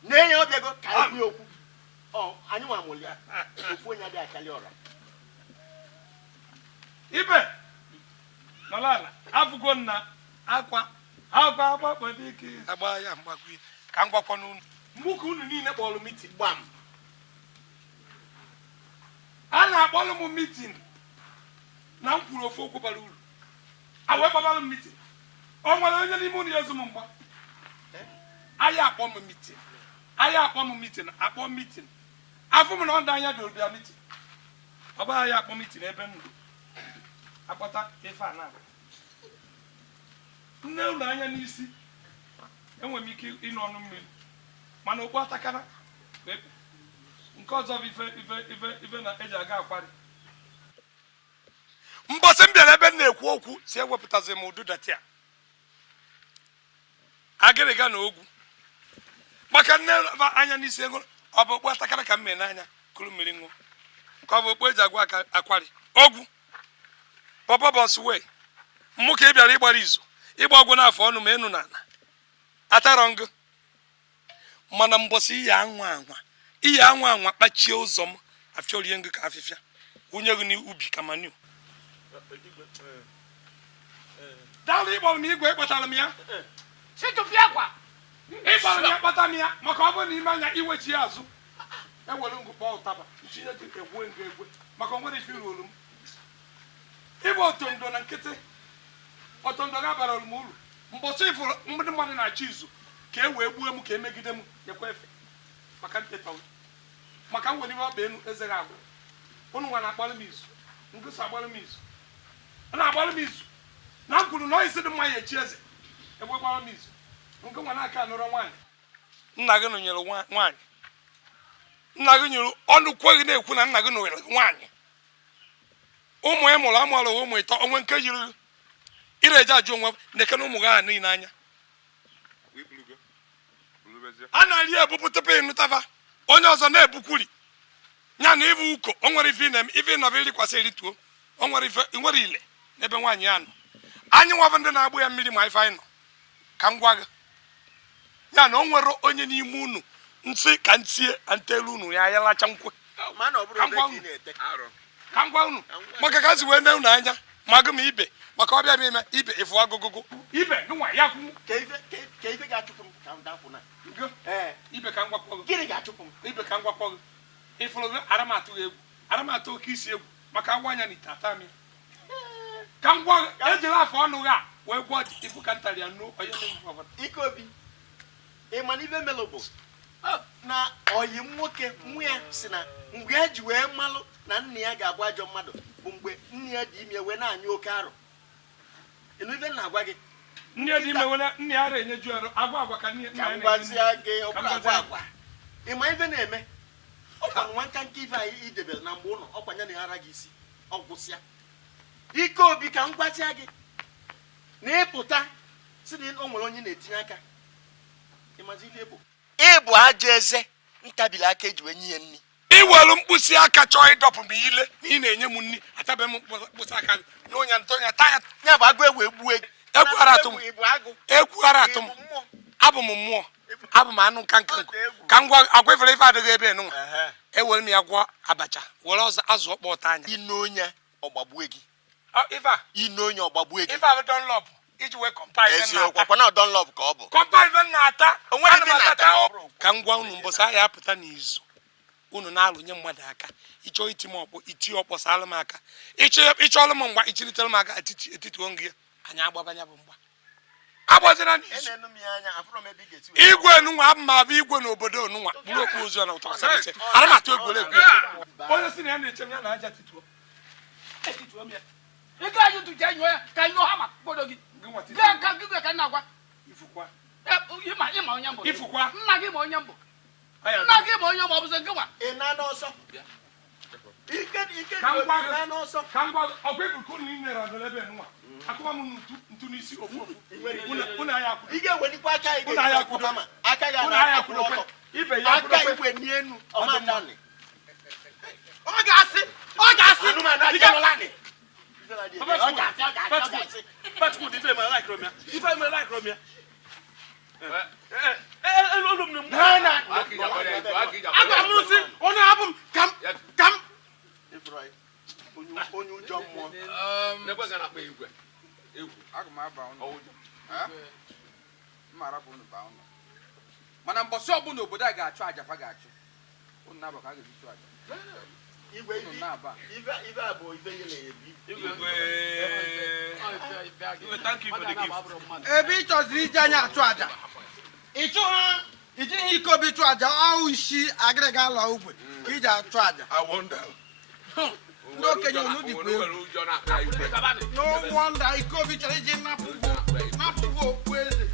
na-enye ọbịago ka anyị okwu anyị nwa mụlị ya ofu onye adịghị akali ọra ibe nọlala afụgo nna akwa agbakpọ dike agba ya mgbakwu ka m gwakọ n'unu mgbe ka unu niile kpọrọ mitin gbam a na-akpọrọ m mitin na m kwuru ofu okwu bara uru a wee kpọbara m mitin o nwere onye n'ime unu ezu m mgba anyị akpọ m mitin akpọ mitin afụ m na ọdụ anya doro bịa mitin ọ bụghị anyị akpọ mitin ebe m nọ akpọta ife a na nne ụlọ anya n'isi enwere m ike ịnụ ọnụ mmiri mana okpu atakara nke ọzọ bụ ife na eji aga akwari mbọsị m bịara ebe m na-ekwu okwu si ewepụtazi m ụdụdati a agịrịga na ogwu maka nne anya n'isi ego ọ bụ okpu atakara ka m mee n'anya kuru mmiri ṅụọ ka ọ bụ okpu eji agwa akwari ogwu bọbọbọs wee mmụ ka ị bịara ịgbara izu ịgba ọgwụ n'afọ ọnụ ma enu n'ala atarọ ngụ mana mbọsị iyi anwa kpachie ụzọ m afịorie ngụ ka afịfịa wunye gị n'ubi ka manu daalụ ịgbara m igwe ịkpatara m ya ịgbara m ya kpata m ya maka ọ bụrụ na ime anya iwechi ya azụ ewere ngụ kpọọ ụtaba ntinye gị egwe maka o nwere ife iru olu m ịbụ otondo na nkịtị otondo ga-abara m uru mbọsị ifụrụ ndị mmadụ na-achọ izu ka e wee gbuo m ka emegide m nyekwa efe maka nteta maka m nwere ọkpa enu eze ga agwụ ụnụ nwa na-agbalị m izu ngụsị agbalị m izu ọ na-agbalị m izu na m kwuru na isi dị mma ya echi eze egbe gbara m izu nke nwa na-aka anụrọ nwaanyị nna gị nụnyere nwaanyị nna gị nyere ọnụ kweghị na-ekwu na nna gị nụnyere nwaanyị ụmụ ị mụrụ amụọrụ ụmụ ịtọ onwe nke yiri ire eje ajụ onwe na-eke na ụmụ gị ahụ niile anya a na-ari ebupụ tupu ịnụtava onye ọzọ na-ebukwuri ya na ịbụ uko o nwere ife ịnọba irikwasị erituo o nwere ile n'ebe nwaanyị ya nọ anyị nwabụ ndị na-agbụ ya mmiri ma ife anyị nọ ka m gwa gị ya na o nwere onye n'ime unu nsị ka ntie antelu unu ya lacha nkwe ka m gwa unu maka ka si wee ne unu anya ma gị ma ibe maka ọbịa bịa ime ibe ịfụ agụgụgụ ibe nwa ya kwụ ka ife ga-achụpụ m ka m dapụ na ibe ka m gwakpọ gị gịnị ga-achụpụ m ibe ka m gwakpọ gị ịfụrụ gị aramatụ gị egwu aramatụ oke isi egwu maka agwa anya na ite ata m ka m gwa gị ejiri afọ ọnụ gị a wee gwọ ifu ka ntarị ya nụ onye ike obi ịma na ibe melụ bụ na oyi nwoke nwa ya si na mgbe ya ji wee malụ na nna ya ga-abụ ajọ mmadụ bụ mgbe nne ya dị ime wee na-anyụ oke arụ ịnụ ibe na-agwa gị nne ya dị ime wee nne ya ara enyeju arụ agwa ka nne ya ngwazia gị ọbụla agwa ịma ibe na-eme ọkwa nwa nka nke ife anyị idebere na mgbe ụlọ ọkwanye na ara gị isi ọgwụsịa ike obi ka m gwazia gị na ịpụta si na o nwere onye na-etinye aka ịmazi ife ịbụ aja eze ntabili aka eji wee nye ya nri iwelu mkpịsị aka chọọ ịdọpụ m ile na ị na-enye m nri atabe m mkpịsị aka na onye ntọnya taa ya bụ agụ egwu egbu egwughara atụ m abụ m mmụọ abụ m anụ nka ka m gwa agwa ifere ife adịghị ebe nụnwa ewere m ya gwọ abacha were azụ ọkpọ ụta anya ino onye ọgbagbue gị ino onye ọgbagbue gị ife abụ Dunlop iji wee kọmpa eziokwu Dunlop ka ọ bụ kọmpa ife na-ata ka m gwa unu mbọsị ahịa apụta n'izu unu na-alụnye mmadụ aka ịchọọ iti m ọkpọ iti ọkpọ saalụ m aka ịchọọlụ m mgba ichiritere m aka etiti onge anyị agbabanya bụ mgba agbazina n'izu igwe nụnwa abụ m abụ igwe n'obodo onụnwa bụrụ okpu ozu na ụtọ asarịsị ara m atụ egwuregwu onye si na ya na-eche m ya na aja tituo m ya ego anyị tụja nyụọ ya ka nyụọ ha ma kpodo gị gaa nka gị ka na-agwa ifukwa ịma onye mbụ ifukwa nna gị ma onye mbụ nna gị ma onye mbụ ọ bụzi gị nwa ka ngwa ọgwa ebuku na inere adọla ebe nwa akụwa m ntu n'isi ofu unu anya akwụdo ị ga-ewelikwa aka unu anya akwụdo aka ga akwụdo ibe ya aka igwe n'enu ọmadani ọ ga-asị Ike no lani. But good if I like Romia. If I like Romia. Come. Onyu jump mo. Never gonna pay you. Agma ba onu. Mara bu nu ba onu. Mana mboso bu no obodo ga achu aja fa ga achu. Unu na ba ka ga bitu aja. Igwe ibi. Ibe abo ibe nye na ebi. Igwe. Thank you for the gift. Ebi choziri ije anya achu aja. Ichu ha. Iji iko bi chu aja au ishi agrega la ugwe. Ije achu aja. I wonder. No kenye unu di kwe. No wonder iko bi chere je na pugo kweze.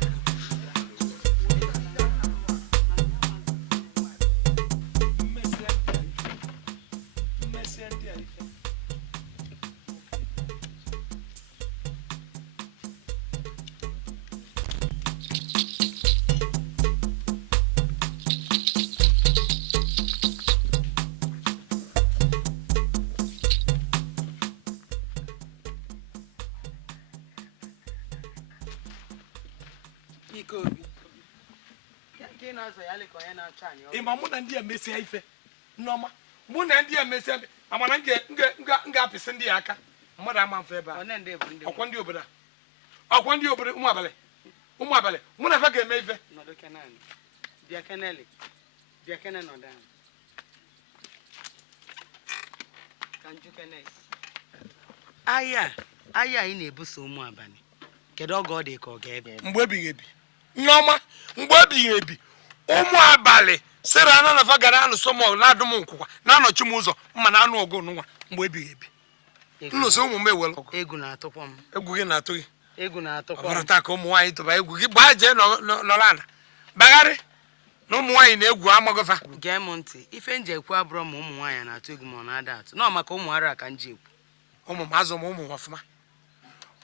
Ima muna ndiye mesia ife. Noma. Muna ndiye mesia. Amana nga apese ndiye aka. Mmoda ama mfe ba. Okwandi obira. Okwandi obira umu abale. Umu abale. Muna fa ga eme ife. No do kenani. Dia kenele. Dia kenen no dan. Kanju kenai. Aya ị na-ebuso ụmụ abani. Kedu oge ọ dị ka ọ ga-ebe? Mgbe ebighị ebi. Nneọma, mgbe ebighị ebi. Ụmụ abalị sịrị ana na fa gara anụ somo na-adụ m nkwụkwa na-anọchi m ụzọ mma na anụ ọgụ nwa mgbe ebighị ebi. Nnoso ụmụ m ewelu. Egwu na-atụkwa m. Egwu gị na-atụ gị. Egwu na-atụkwa m. Ọbara taa ka ụmụ nwaanyị tụba egwu gị gbaa jee nọrọ ana. Bagharị na ụmụ nwaanyị na-egwu amagọfa. Gee m ntị, ife nje ekwu abụrụ ma ụmụ nwaanyị na-atụ egwu ma ọ na-ada atụ. Nọ maka ụmụ ara ka nje ekwu. Ụmụ m azụ m ụmụ m ọfụma.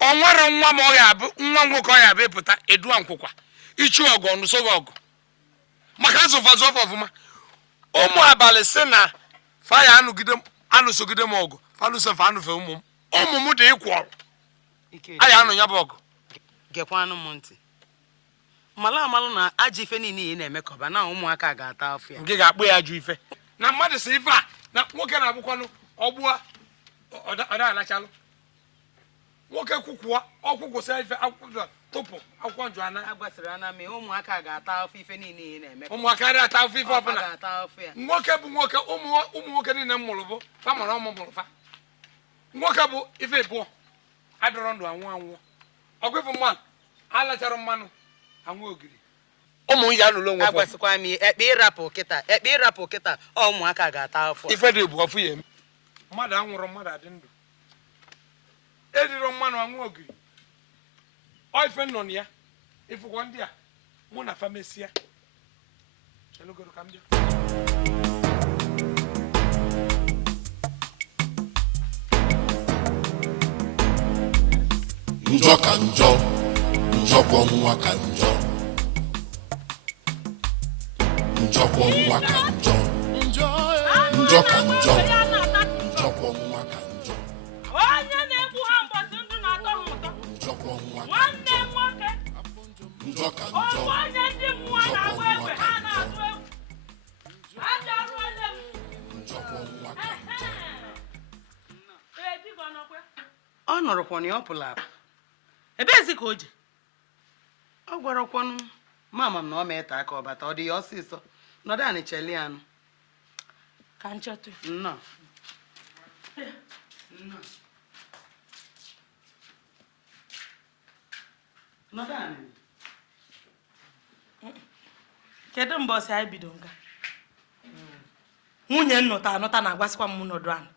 Ọ nwere nwa m ọ ga-abụ nwa nwoke ọ ga-abụ ịpụta edua nkwụkwa ichu ọgụ ọnụso gị ọgụ maka azụfazụ ọfụma. Ụmụ abalị sị na faya anụsogide m ọgụ fanụsofe anụfe ụmụ m dị ịkwụ ọrụ aya anụ ya bụ ọgụ. Gekwanụ m ntị, mala amalụ na ajọ ife niile ị na-emekọba na ụmụaka ga-ata afọ ya. Nke ga-akpụ ya ajọ ife na mmadụ si ife a na nwoke na-abụkwanụ ọgbụa ọda alachalụ nwoke kwụkwụọ ọkwụkwụsị ife akwụkwọ tụpụ akwụkwọ njụ ana agbasara ana mee ụmụaka ga-ata afọ ife niile ị na-eme. Ụmụaka dị ata afọ ife ọbụla. Ga-ata afọ ya. Nwoke bụ nwoke ụmụ nwoke niile m mụrụ bụ fa mara ọmụ mụrụ fa. Nwoke bụ ife ịbụọ adọrọ ndụ anwụ ọgwụ ife mmanụ alachara mmanụ anwụ ogiri. Ụmụ ya nụrụ onwe agbasikwa m ekpe ịrapụ kịta ụmụaka ga-ata afọ. Ife dị bụ ọfụ ya eme. Mmadụ anwụrụ mmadụ adị ndụ. Ediro mmanụ anwụ ogiri. Ọ ife nọ na ya ifụkwa ndị a mụ na famesia. Chelugoro ka m bịa. Njọ ka njọ, njọkwọ nwa ka njọ. Njọkwọ nwa ka njọ. Njọ ka njọ, njọkwọ nwa ka njọ. Onye na-egbu ha mbọsị ndụ na-atọ ha ụtọ. Njọkwọ nwa ka Nwanne nwoke. njọ ka njọ. Onye ndị mmụọ na-agba egbe ha na-atụ egwu. Aja ọrụ ele m. Njọkwọ nwa ka njọ. Dịka ọ nọkwa. Ọ nọrọkwa na ọ pụrụ apụ. Ebezi ka o je? Ọ gwarakwanụ mama m na ọ mee aka ọbata ọ dị ya ọsịsọ nọdụ anị cheli anụ Ka nchọtụ. nnọọ. Nọdụ anị. Kedu mgbe ọsị anyị bido nka? Nwunye nnụta anụta na-agwasịkwa m nọdụ anị.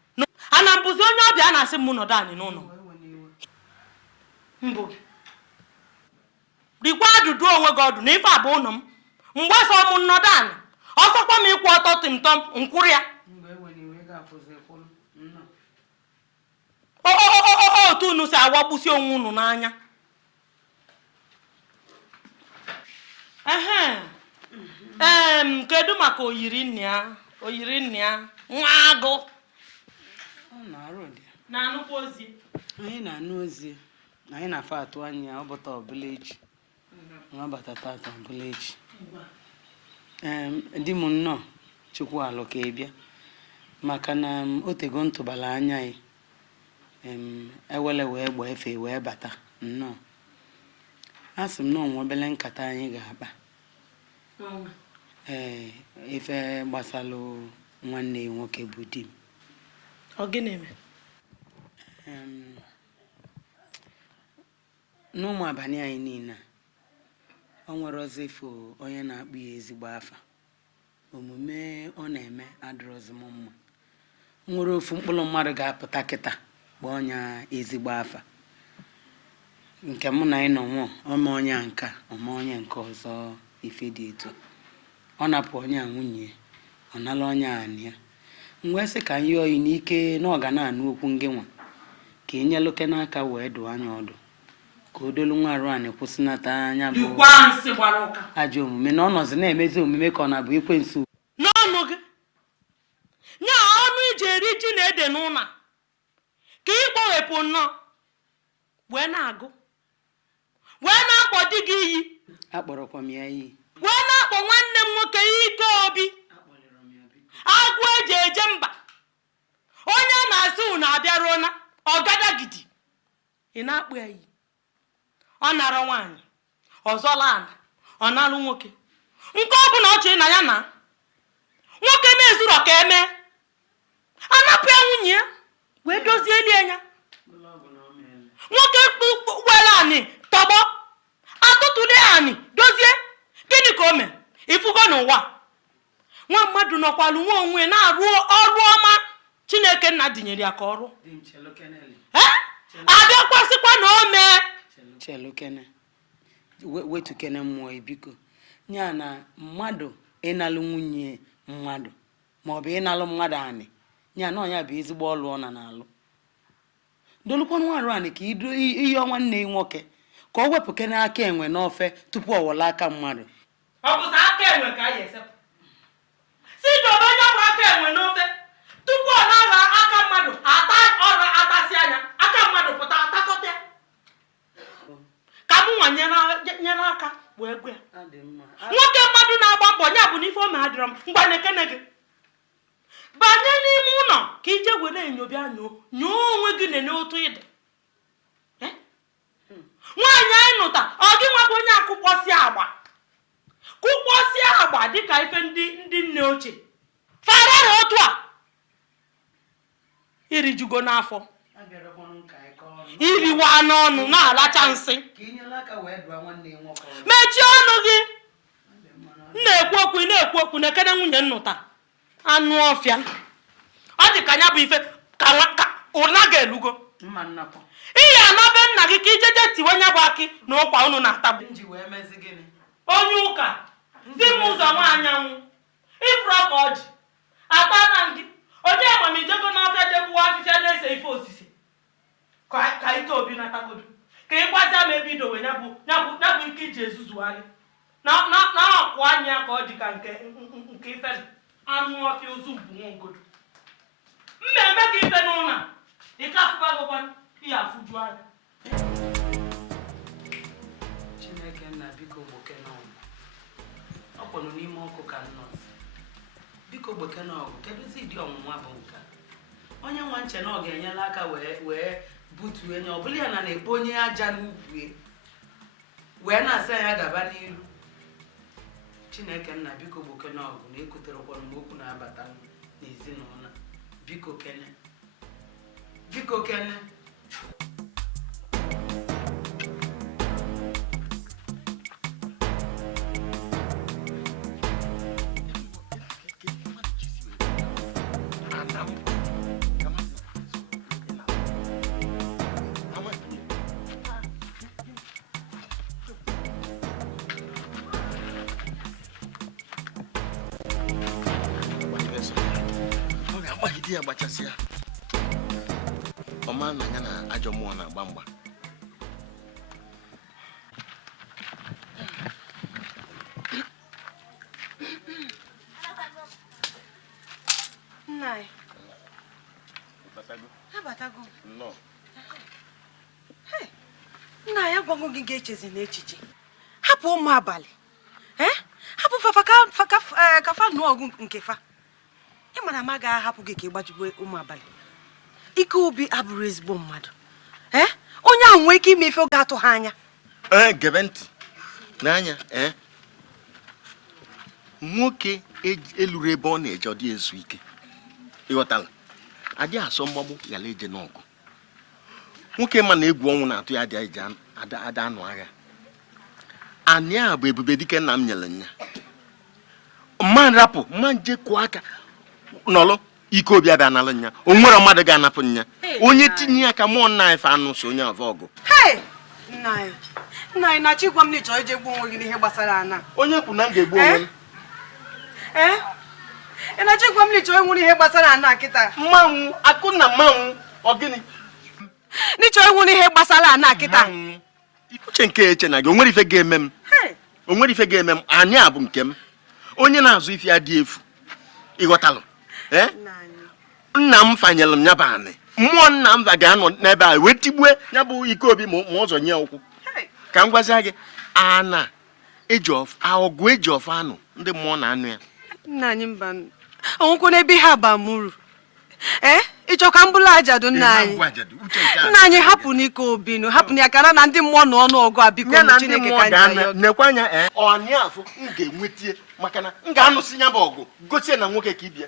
Ana mbụzi onye ọbịa a na-asị m nọdụ anị n'ụlọ. Mbụ dịkwa ajụjụ onwe gị ọdụ na ife abụ ụlọ m. Mgbe sọ m nnọdụ anị ọsọkwa m ịkwụ ọtọ tịmtọm nkwụrụ ya. Otu unu si awagbusi onwe unu n'anya. Kedu maka oyiri nne ya nwa agụ? na-anụkwa ozi anyị na-anụ ozi anyị na-afọ atụ anya ọbụta ọbụla echi nwabata tata ọbụla echi di m nnọọ chukwu alụ ka ị bịa maka na o tego ntụbala anya anyị ewele wee gbaa efe wee bata nnọọ a sị m na onwe obele nkata anyị ga-akpa ife gbasalụ nwanne ya nwoke bụ di m. Ọ gịnị eme? N'ụmụ abalị anyị niile o nwere ọzọ ifo onye na-akpụ ya ezigbo afa omume ọ na-eme adịrọzi m mma. Nwere ofu mkpụrụ mmadụ ga-apụta kịta gba ọnya ezigbo afa nke mụ na anyị nọ nwụọ ọma onye nka ọma onye nke ọzọ ife dị etu ọ napụ onye nwunye ọ nala onye anị ya mgbe sị ka anyị oyi n'ike na ọ ga na-anụ okwu ngị nwa ka enyeluke n'aka wee dụọ anya ọdụ ka o dolu nwa arụ anyị kwụsịnata anya bụ ajọ omume na ọ nọzi na-emezi omume ka ọ na-abụ ekwensu n'ọnụ gị nye ọnụ iji eri ji na ede n'ụlọ ka ị kpọghepụ nnọọ wee na-agụ wee na-akpọ di gị iyi akpọrọkwa m ya iyi wee na-akpọ nwanne m nwoke Ike Obi agụ eji eje mba onye na-asị unu abịaruo na ọgadagidi ị na-akpụ ya iyi ọ nara nwaanyị ọzọla ana ọ nalụ nwoke nke ọ bụla ọ chọrọ na ya na nwoke mezuru ka eme anapụ ya nwunye ya wee dozie elie ya nwoke were anị tọgbọ atụtụle anị dozie gịnị ka o mere ifugo n'ụwa nwa mmadụ nọkwalụ nwa onwe na-arụ ọrụ ọma Chineke nna dinyere ya ka ọrụ abịakwasịkwa na o mee chelukene wetukene mmụọ ebiko nya na mmadụ ịnalụ nwunye mmadụ maọbụ ịnalụ mmadụ anị nya na ọnya bụ ezigbo ọlụ ọ na-alụ dolukwanụ arụ anị ka ihe nwanne nwoke ka o wepụkene aka enwe n'ofe tupu ọ wọla aka mmadụ ọ bụzi aka enwe ka a ga-esepụ si dobe onye bụ aka enwe n'ofe tupu ọ na-ara aka mmadụ ata ọrụ atasị anya aka mmadụ pụta atakọta ka mụ nwa nyere aka wee gwe ya nwoke mmadụ na-agba mbọ ya bụ n'ife ome adịrọ m mgba na-ekene gị banye n'ime ụlọ ka ije were enyo bịa nyoo onwe gị nene otu ịdị nwaanyị anyị nụta ọ gị nwabụ onye akụkpọsịa agba dịka ife ndị nne ochie farara otu a irijugo n'afọ iriwa n'ọnụ na-alacha nsị mechie ọnụ gị na-ekwu okwu na-ekene nwunye nnụta anụ ọfịa ọ dị ka ya bụ ife ka ụna ga-elugo ihe anabe nna gị ka ijeje tiwe nya bụ akị na ụkwa unu na-atagbu onye ụka di m ụzọ nwaanyanwụ ifuru ọka ọjị ata na gị onye agbamijego n'ọfịa jegbuwa afịfịa na-ese ife osisi ka Ike Obi natagodo ka ị gwazia m ebe idowe ya bụ ike iji ezuzugharị na ọkwụ anya ka ọ dị ka nke ife anụ ọfịa ozu bụ nwogodo mma eme ka ife n'ụlọ ike afụbagokwa ihe afụju anya Chineke nna biko gboke n'ọgụ ọ kpọrọ n'ime ọkụ ka nọọsụ biko gboke n'ọgụ kedụzi dị ọnwụnwa bụ nke onye nwa nche na ọ ga-enyela aka wee butuo enye ọ bụla ya na-ekpo onye aja n'ugwu wee na-asa ya gaba n'iru Chineke nna biko gboke n'ọgụ na ekuterekwara m okwu na-abata n'ezinụlọ biko kene ya gbachasịa ọma na ya na ajọ mmụọ na-agba mgba nna anyị abatago onwe gị ga-echezi n'echiche hapụ ụmụ abalị hapụ kafa nụọ ọgụ nke fa ị mara ma ga-ahapụ gị ka ị gbajigbe ụmụ abalị Ike Obi abụrụ ezigbo mmadụ onye ahụ nwee ike ime ife oge atụ ha anya gebe ntị n'anya nwoke eluru ebe ọ na-eje ọ dị ezu ike ịghọtala adị asọ mgbagbu yala eje n'ọgụ nwoke ma na egwu ọnwụ na-atụ ya dị eje ada anụ agha anyị a bụ Ebubedike nna m nyere nya mma rapụ mma nje kụọ aka nọlụ Ike Obi abịa nalụ nya o nwere mmadụ ga-anapụ nya onye tinye aka mụọ nna anyị fa anụ so onye ọvọ ọgụ nna anyị na chikwa m n'ịchọ ije gbuo onwe gị n'ihe gbasara ana onye kwu na m ga-egbu onwe m ị na-achịkwa m n'ịchọ ịnwụ n'ihe gbasara ana kịta mmanwụ akụ na mmanwụ ọ gịnị n'ịchọ ịnwụ n'ihe gbasara ana kịta uche nke eche na gị o nwere ife ga-eme m o nwere ife ga-eme m anyị a bụ nke m onye na-azụ ife ya dị efu ịghọtalụ nna m fanyelụ m ya bụ anị mmụọ nna m ga-anọ n'ebe a wee tigbue ya bụ Ike Obi ma ụzọ nye ụkwụ ka m gwazia gị ana ọgụ eji ọfọ anụ ndị mmụọ na anụ ya nna anyị mba onwekwa n'ebe ha ba muru ịchọ ka m bụrụ ajadu nna anyị nna anyị hapụ n'Ike Obi hapụ na ya kara na ndị mmụọ nọ n'ọgụ a biko Chineke ka anyị nekwa anya ọnị afọ m ga-enwetie maka na m ga-anụsị ya bụ ọgụ gosie na nwoke ka ibie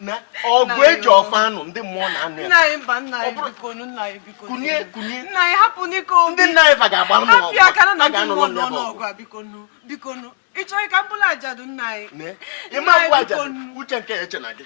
na ọgụ eji ọfọ anụ ndị mmụọ na anụ ya nna anyị mba nna anyị biko nna anyị biko kunie nna anyị hapụ n'Ike Obi ndị nna anyị fa ga-agba m hapụ ya kara na ndị mmụọ nọ n'ọgụ a biko ịchọ ka m bụrụ ajadu nna anyị ịma bụ ajadu uche nke eche na gị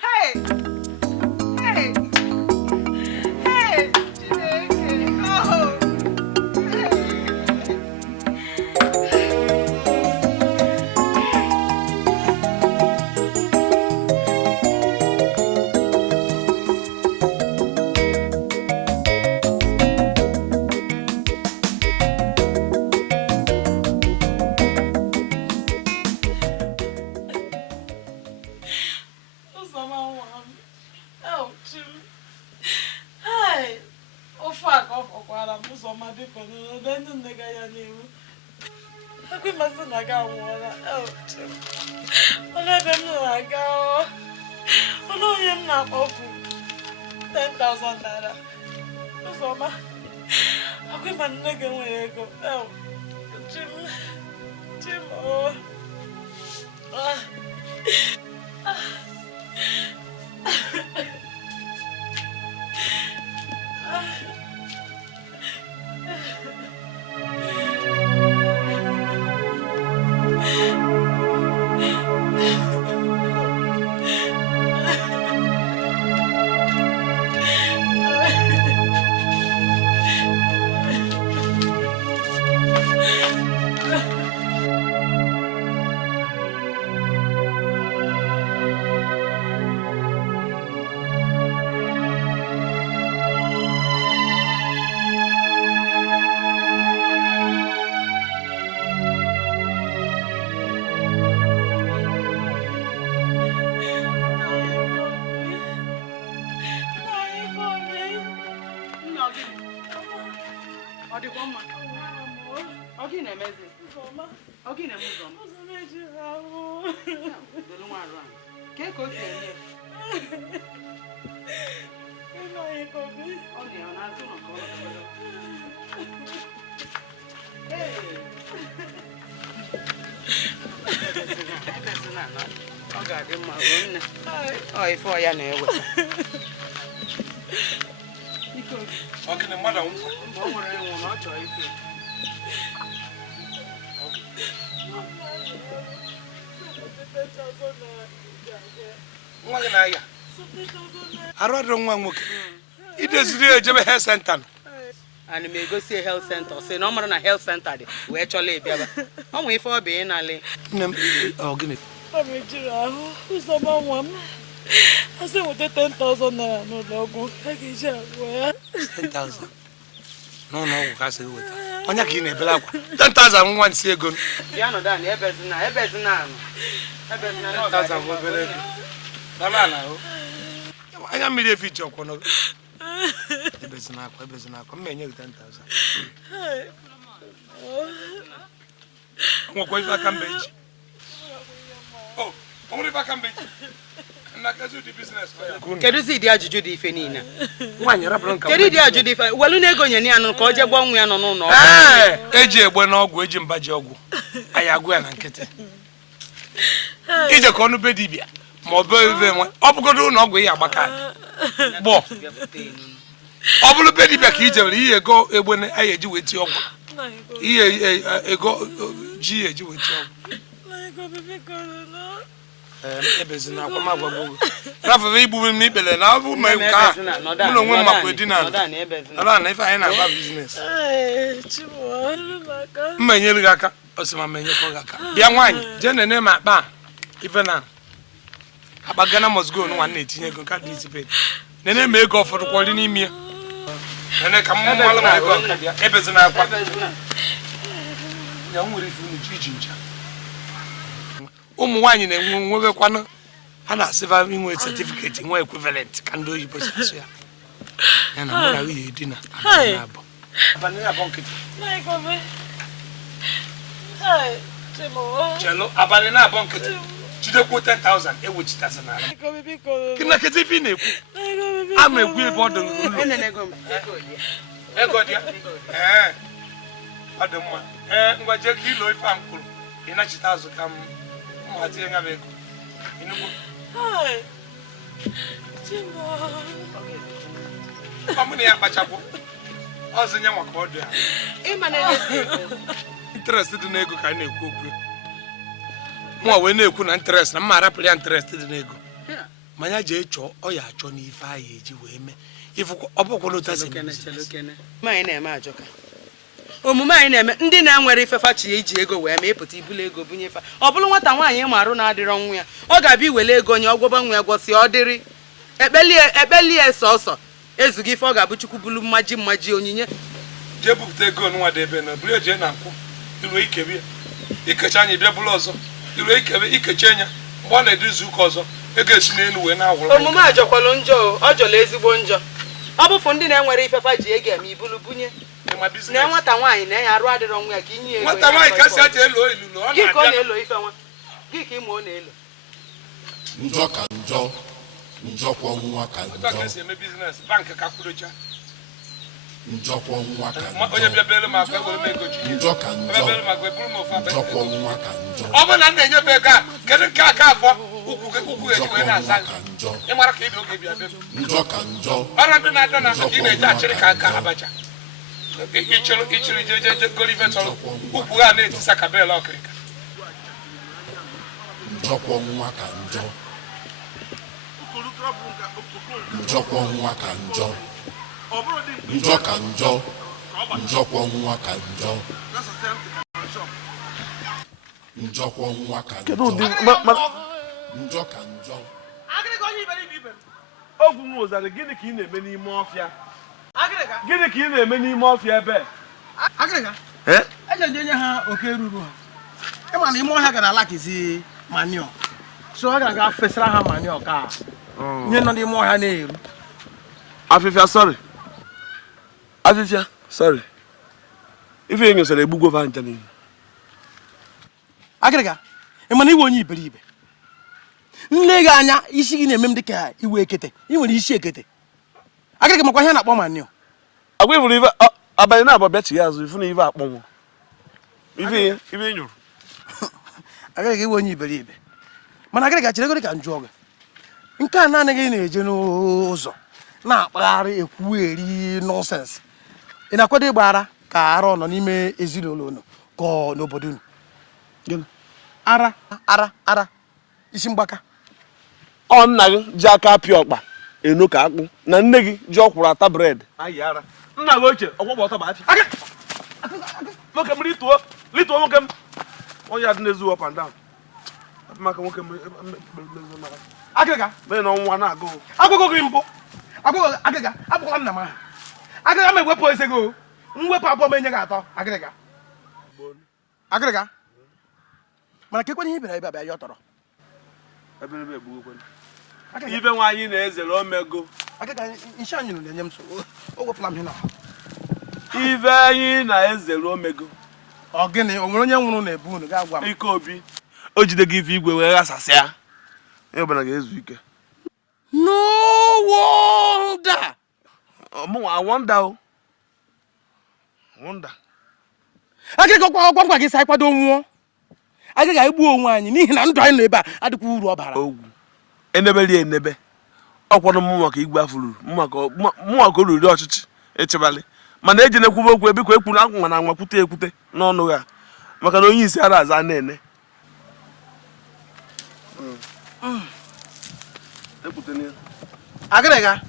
arụ adịrị nwa nwoke ideziri ejebe health center ana m egosi health center sị na ọ mara na health center dị wee chọla ịbịaba ọ nwee ife ọ bụ ị na-alị nne m gịnị ọ mejiri ahụ ụzọ gbanwa m asị nweta 10,000 naira n'ụlọ ọgwụ a ga-eji agwọ ya 10,000 n'ụlọ ọgwụ ka sị weta onye ka ị na-ebere akwa 10,000 nwa nsị ego bịa nọdụ anị ebezina anụ 10,000 bụ obere ego dama ala ahụ anya mmiri efi ji ọkwọ n'oge ebezina akwa m enye gị 10,000 Nwekwa ife aka mbe ji. Oh, onwere ife aka mbe ji. Nna kazi ụdị business kwa ya. Kedu si dị ajụjụ dị ife niile? Nwaanyị rapụrụ nka. Kedu dị ajụjụ dị ife? Welu na ego nyeni anụ ka o je gwa nwa ya nọ n'ụlọ ọgwụ. Eji egbe n'ọgwụ, eji mba ji ọgwụ. Anyị agụ ya na nkịtị. Ije ka ọnụ be dibịa ma ọ bụ ebe nwe. Ọ bụgodo ụlọ ọgwụ ya agba kaadị. Gbọ. Ọ bụrụ be dibịa ka ije were ihe ego egbe anyị eji wee tie ọgwụ. Ihe ego ji eji wee tie ọgwụ. Ebezina akwa magwa gbogbo. Rafa ibu m n'ikpele na ọ bụ ma nke a. Ụlọ onwe m makwa edina. Ala na ife anyị na-agba biznes. Mma enyere gị aka, ọ sị ma menyekwa gị aka. Bịa nwaanyị, jee nene m akpa ife na akpa Ghana must go nwa na-etinye ego nka dị isipet. Nene m ego ụfọdụ kwọrị n'ime ya. Nene ka m malụ m ego nka bịa. Ebezina akwa. Ya nwere ife unu ji ncha. Ụmụ nwaanyị na-enwebekwanụ ha na-asịva inwe certificate nwe equivalent ka ndị oyibo si asụ ya. Ya na mụ na nwunye edina abalị abụọ. Abalị abụọ nkịtị. Chelo, abalị abụọ nkịtị. Jidekwu 10,000 ewechitasa n'ala. Kina kete ife ị na-ekwu? Ama egwu ebe ọ dị n'ụlọ. Ego dị ya? Ọ dị mma. Ngwa jee ka ilo ife a m kwuru. Ị nachite azụ ka m hazie nga bego. Inugo. Ọmụ na ya kpachapụ. Ọzọ nye maka ọdụ ya. Interest dị n'ego ka anyị na-ekwu okwu. Nwa wee na-ekwu na interest na mma arapụrụ ya interest dị n'ego. Manya jee chọọ ọ ya achọ n'ife anyị eji wee mee. Ifụ ọ bụkwa n'otu asị na-eme ajọka. Omume anyị na-eme ndị na-enwere ifefa chi iji ego wee ma ịpụta ibulu ego bunye fa. Ọ bụrụ nwata nwaanyị ma arụ na-adịrọ nwa ya, ọ ga-abịa iwele ego onye ọgwọba nwa ya gwọsị ọ dịrị ekpelie sọsọ ezughị ife ọ ga-abụ chukwu bulu mmaji onyinye. Jee bupụta ego nwa dị ebe na buru jee na nkwụ iru ikebe ikecha anyị bịa bụrụ ọzọ iru ikebe ikecha enya mgbe ọ na-eduzi ụka ọzọ ego esi n'elu wee na-awụrụ. Omume ajọkwalụ njọ, ọ jọla ezigbo njọ. Ọ bụfụ ndị na-enwere ifefa ji ego eme ibulu bunye. Na nwata nwaanyị na ya arụ adịrọ nwa ya ka inye ego. Nwata nwaanyị ka si aje elo ilulo ọ na-abịa. Gị ka ọ na-elo ife nwa. Gị ka ịmụ ọ na-elo. Njọ ka njọ. Njọkwọ nwa ka njọ. Ụta ka si eme biznes bank ka kwudocha. Njọkwọ nwa ka njọ. Onye bịa bere m akwa ewere m ego ji. Njọ ka njọ. Bịa bere m akwa eburu m ofu abịa. Njọkwọ nwa ka njọ. Ọ bụ na m na-enye m ego a kedu nke aka afọ ukwu eji wee na-asa ị mara ka ị dị oge bịa bịa. Njọ ka njọ. Ọrụ ndị na-adọ na aka ka ị na-eje achịrị ka nka abacha. Ichiri je golive chọrọ ukwu ha na-etisa ka bel ọkịrịka. Njọkwọ nwa ka njọ. Njọkwọ nwa ka njọ. Njọ ka njọ. Njọkwọ nwa ka njọ. Njọkwọ nwa ka njọ. Njọ ka njọ. Ogwu m ụzara gịnị ka ị na-eme n'ime ọfịa? Gịnị ka ị na-eme n'ime ọfịa ebe? Eje enye ha oke ruru ha. Ịma na ime ọhịa gara alakizi manio. So ọ gara fesara ha manio ka nye nọ n'ime ọhịa na-eru. Afịfịa sorry. Afịfịa sorry. Ife enyo sere egbugwo va ncha n'ihu. Agịrịga, ịma na iwe onye iberibe. Nle gị anya isi gị na-eme m dịka iwe ekete. I nwere isi ekete. Agịrịga makwa ihe na-akpọ manio. Agwa ifuru ife abalị na-abọ bịa chi ya azụ ifu na ife akpọnwụ. Ife nyụrụ. Agịrịga iwe onye iberibe. Mana agịrịga chere ego dị ka njụ ọgụ. Nke a naanị gị na-eje n'ụzọ na-akpagharị ekwu eri nọnsensị. Ị na-akwado ịgba ka ara nọ n'ime ezinụlọ unu ka n'obodo unu. Gịnị? Ara isi mgbaka. Ọ nna gị ji aka apịa ọkpa eno ka akpụ na nne gị ji ọkwụrụ ata bred. Nna gị ochie ọkwọgba ọtọ bụ afị. Nwoke m lituo nwoke m. Onye adị na-ezu up and down. Maka nwoke m Agịga mee na ọnwa na-agụ. Agụgụ gị mbụ. Agịga abụkwala nna m aha. Agịga m ewepụ eze gị o. Mwepụ abụọ m enye gị atọ. Agịga mana kekwe ihe bịara ebe abịa ya tọrọ. Ibe nwaanyị na-ezere omego. Agịga nsị anyị na-enye m so o wepụla m ihe na. Ibe anyị na-ezere omego. Ọ gịnị o nwere onye nwụrụ na-ebu unu ga-agwa m. Ike Obi o jide gị ife igwe wee ghasasịa onye ọbụla ga-ezu ike. No wonder. I wonder. Agaghị ọgwa gị sa ịkwado nwụọ. Agaghị egbu onwe anyị n'ihi na ndụ anyị nọ ebe a adịkwa uru ọ bara. Ogwu enebeli enebe ọkwado m maka igwe afụruru maka oriri ọchịchị echebalị mana eji na-ekwube okwu ebikwa ekwuru akwa na anwa kwute ekwute n'ọnụ ha maka na onye isi ara aza na-ene. Agịrịga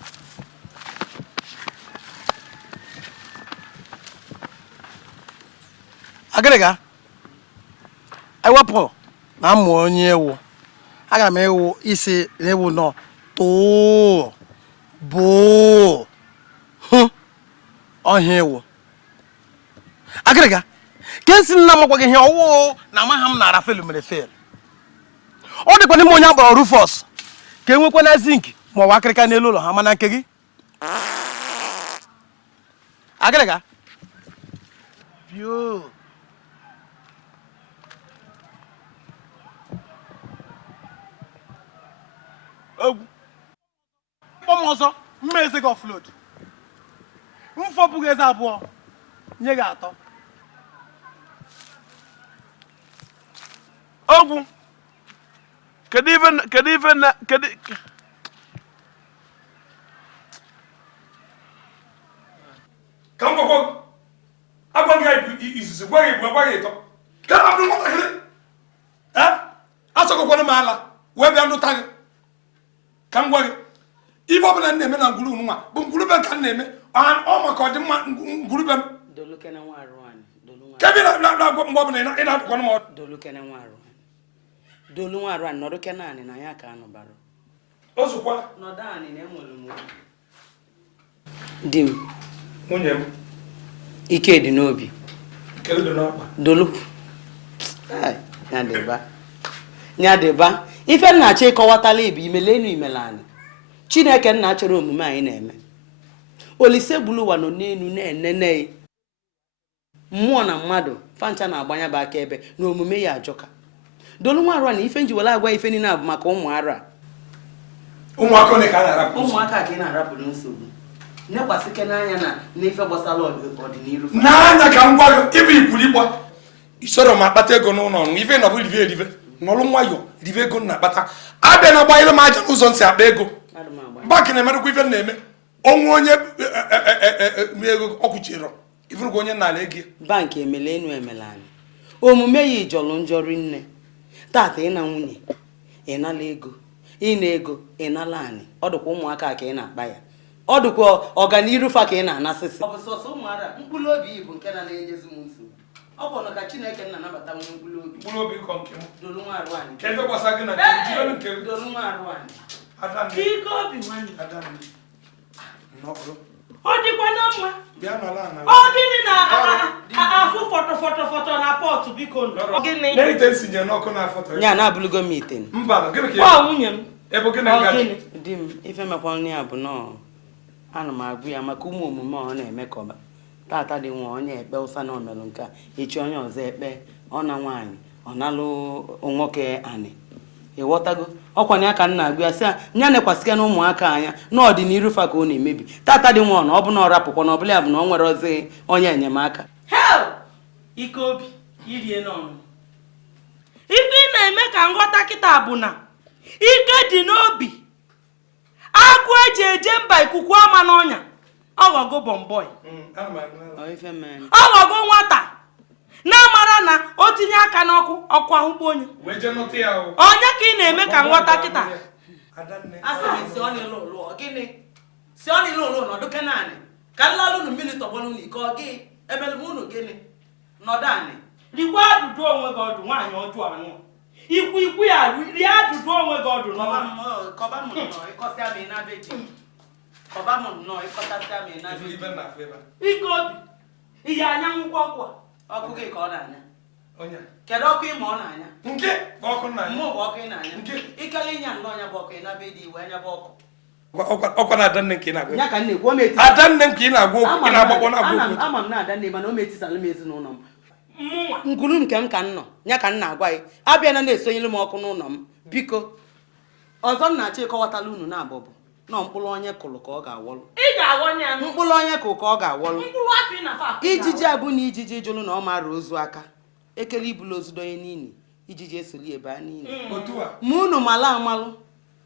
Agịrịga ewepụ na amụ onye ewu aga m ewu isi ewu nọ too boo ọhịa ewu. Agịrịga ka esi nna m gwa gị ihe ọwụ na amaghị m na Rafael mere fel. Ọ dịkwa n'ime onye akpọrọ Rufus ka enwekwa na zinc ma ọ bụ akịrịka n'elu ụlọ ha mana nke gị. Agịrịga bio ogwu kpọm ọzọ mma eze gị offload mfọpụ gị eze abụọ nye gị 3. Ogwu kedu ife na kedu ka m gwakwa agwa gị izuzu gwa gị gwa gị ịtọ ka na abụ nwatakịrị achọgokwana m ala wee bịa ndụta gị ka m gwa gị ife ọbụla m na-eme na ngwuru nwa bụ ngwurube ka m na-eme ọ maka ọdịmma ngwurube m kebi na-agwa mgbe ọbụla ị na-adụkwana m ọdụ dolu nwa arụ nọdụ kenanị na ya ka anụbara ozukwa nọdụ anị na enwere m di m nwunye m ike dị n'obi kedu dị n'ọkpa dolu nyadịba ife nna achọ ịkọwatala ibu imelenu imelani Chineke nna achọrọ omume anyị na-eme Olise gburu ụwa nọ n'elu na-enene mmụọ na mmadụ fancha na-agbanya bụ aka ebe na omume ya ajọka dolu nwa arụ na ife njiwela agwa ife niile abụ maka ụmụ ara ụmụaka ka a na-arapụ ụmụaka ka ị na-arapụ nsogbu nekwasịke n'anya na n'ife gbasara ọdịnihu n'anya ka m gwa gị ịbụ ikwuru ịgba isoro m akpata ego n'ụlọ ọrụ ife na ọ bụ erive n'ọrụ nwayọ rive ego na-akpata abịa na gbanyere m aja n'ụzọ nsị akpa ego bankị na-emerekwa ife na-eme onwe onye ego ọkwụchiro ifurukwa onye n'ala ego bankị emelenu emelani omume ya ijọlụ njọrị nne tata ị na nwunye ị nala ego ị na ego ị nala anị ọ dịkwa ụmụaka ka ị na-akpa ya ọ dịkwa ọganiru fa ka ị na-anasịsị ọ bụ sọsọ ụmụara mkpụrụ obi Igbo nke na-enyezi m nsogbu ọ bụ na ka Chineke nna nabata nwunye mkpụrụ obi kọ nke m dolu nwa arụ anyị ka ebe gbasa gị na nke dolu nwa arụ anyị ike obi nwanne ọ dịkwa na mma bịa n'ala ana ọ gịnị na-afụ fọtọ na pọtụ biko gịnị na-erite nsinye n'ọkụ na fọtọ ya na-abụlụgo m ite mba gịnị ka nwunye m ebe gịnị ngaji di m ife mekwanụ ya bụ nọọ ana m agụ ya maka ụmụ omume ọ na-eme ka ọba tata dị nwa onye ekpe ụsa na omelụ nke echi onye ọzọ ekpe ọ na nwaanyị ọ nalụ nwoke anị ịghọtago ọkwanye aka nna agụ ya sị nya nekwasịka na ụmụaka anya n'ọdịnihu fa ka ọ na-emebi tata dị nwa na ọ bụ na ọ rapụkwa na ọbụla ya bụ na ọ nwere ozi onye enyemaka ike obi irie n'ọnụ ife ị na-eme ka nghọta kịta bụ na ike dị n'obi agụ eji eje mba ikuku ama n'ọnya ọghọgo bọmbọị ọghọgo nwata na-amara na o tinye aka n'ọkụ ọkụ ahụkpọ onye onye ka ị na-eme ka nghọta kịta si ọ niile ụlọ nọdụ kenanị ka nlalụ unu mmiri tọgbọnụ n'ike ọ gị ebelụ unu gịnị nọdụ anị rikwa adụdụ onwe gị ọdụ nwaanyị ọjụ anụ ikwu ya rie adụdụ onwe gị ọdụ ike obi ihe anya nwụkwọ ọkwa ọkụ gị ka ọ na-anya kedu ọkụ ịma ọ na-anya nke ọkụ na-anya mmụ bụ ọkụ ị na-anya ikele ịnya nnọọ ọnya bụ ọkụ ị na-abịa dị iwe anya bụ ọkụ ọkwa na adanne nke ị na-agwa ya ka na-ekwu adanne m ka ị na-agwa okwu ị na-agbakpọ na-agwa okwu ama m na adanne mana o metisala m ezinụlọ m ngulu nke m ka m nọ ya ka m na-agwa gị abịana na-esonyere m ọkụ n'ụlọ m biko ọzọ m na-achọ ịkọwatala unu na abụbụ na mkpụrụ onye kụrụ ka ọ ga-awọlụ mkpụrụ onye kụrụ ka ọ ga-awọlụ ijiji abụ na ijiji jụrụ na ọ mara ozu aka ekele ibulu ozu donye n'ili ijiji esoli ebe a niile ma unu mala amalụ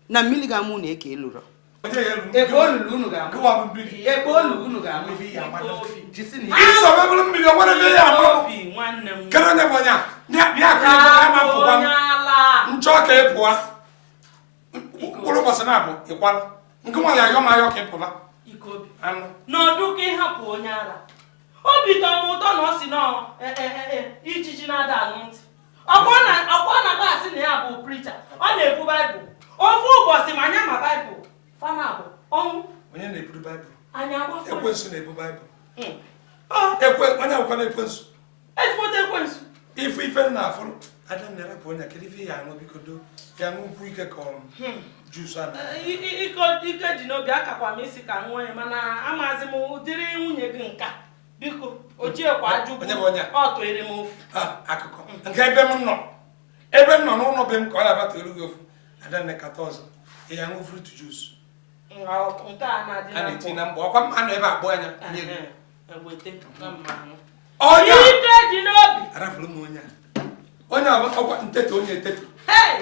na mmiri ga-amụ unu eke elụrọ ebe olulu unu ga-amụ ebe olulu unu ga-amụ nchọ ka ị pụọ mkpụrụ ụbọchị na-abụ ịkwala nke nwa ya ayọ ma ayọ ka ị pụla n'ọdụ ka ịhapụ onye ara obi tọ m ụtọ na ọ si na ijiji na-ada anụ ntị ọkwa na asị na ya bụ pricha ọ na-ebu baịbụl ofu ụbọchị ma anya ma baịbụl fana bụ ọnwụ onye na-eburu baịbụl anyị agbafu ekwensu na-ebu baịbụl onye akwụkwọ na ekwensu ezigbote ekwensu ife na afụrụ ada m na-erapụ onye kedu ife ya aṅụ bikodo ya ṅụ nkwụ ike ka juus ike dị n'obi akakwa m isi ka nwa ya mana amazi m ụdịrị nwunye gị nka biko o jiekwa ajụbụ ọ tụere m ofu akụkọ nke ebe m nọ n'ụlọ be m ka ọ na-abata elu gị ofu ada na-ekata ọzọ ya ṅụ fruit juice a na-eti na mgbe ọkwa m anọ ebe akpụ anya onye arafụrụ m onye ọkwa nteto onye eteto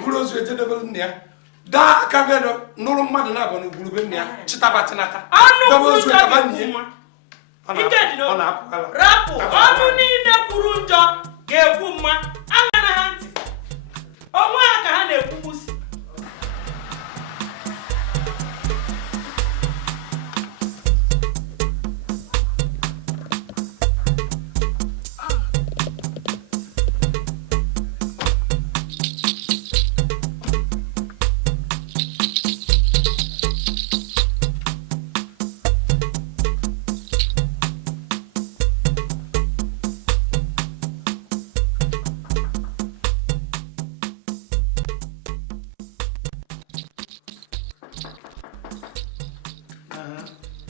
bụrụ ozu ejedebere nna ya daa aka vedo nụrụ mmadụ na-abụ n'ugwurube nna ya chịtaba chinata debe ozu ekaba nna ya ọ na-apụgala rapụ ọnụ niile kwuru njọ ga-ekwu mma aṅara ha ntị onwe ha ka ha na-ekwubusi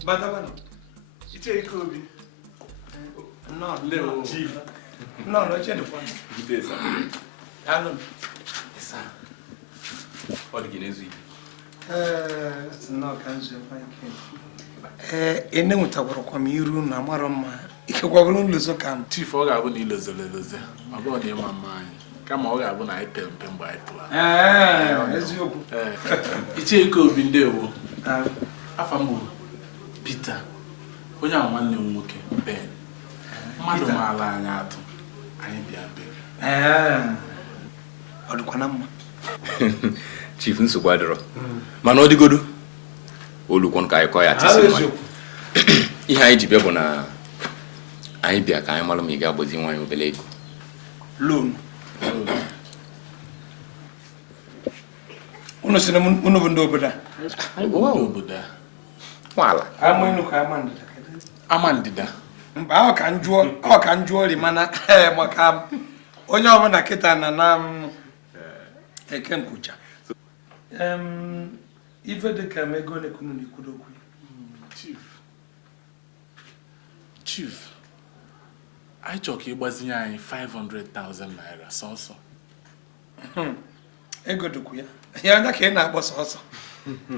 Badabano. Iche Ikobi. No, Leo Chief. No, c'è il phone. Good day, sir. Hello. Yes, sir. What did you do? No, can't you find him? Ene mutawara kwa miru na mara mma. Ike kwa bulu nlozo kam. Chief ọ ga-abụ na ilozeleleze. Ọ bụrụ na ịma mma anyị. Kama ọ ga-abụ na anyị pere mpe mgbe anyị pụrụ. Eziokwu. Iche Ikobi ndewo. Afa m bụ Peter. Onye ahụ nwanne m nwoke Ben. Mmadụ maala anyị atụ. Anyị bịa be. Ọ dịkwa na mma. Chief nsogbu adịrọ. Mana ọ dịgodu. Olukwon ka anyị kọ ya tisi mmadụ. Ihe anyị ji bịa bụ na anyị bịa ka anyị mara ma ị ga-agbazi nwaanyị obele ego. Loan. Unu sị na unu bụ ndị obodo a? Obodo a. Nwala. Ama inu ka ama ndịda. Ama ndịda. Mba ọ ka njụọ ri mana maka onye ọbụla kịta na eke nkwụcha. Ife dịka m ego na-ekunu n'ikwudo okwu. Chief, anyị chọrọ ka ịgbazinye anyị 500,000 naira sọsọ. Ego dịkwu ya. Ya anya ka ị na-akpọ sọsọ.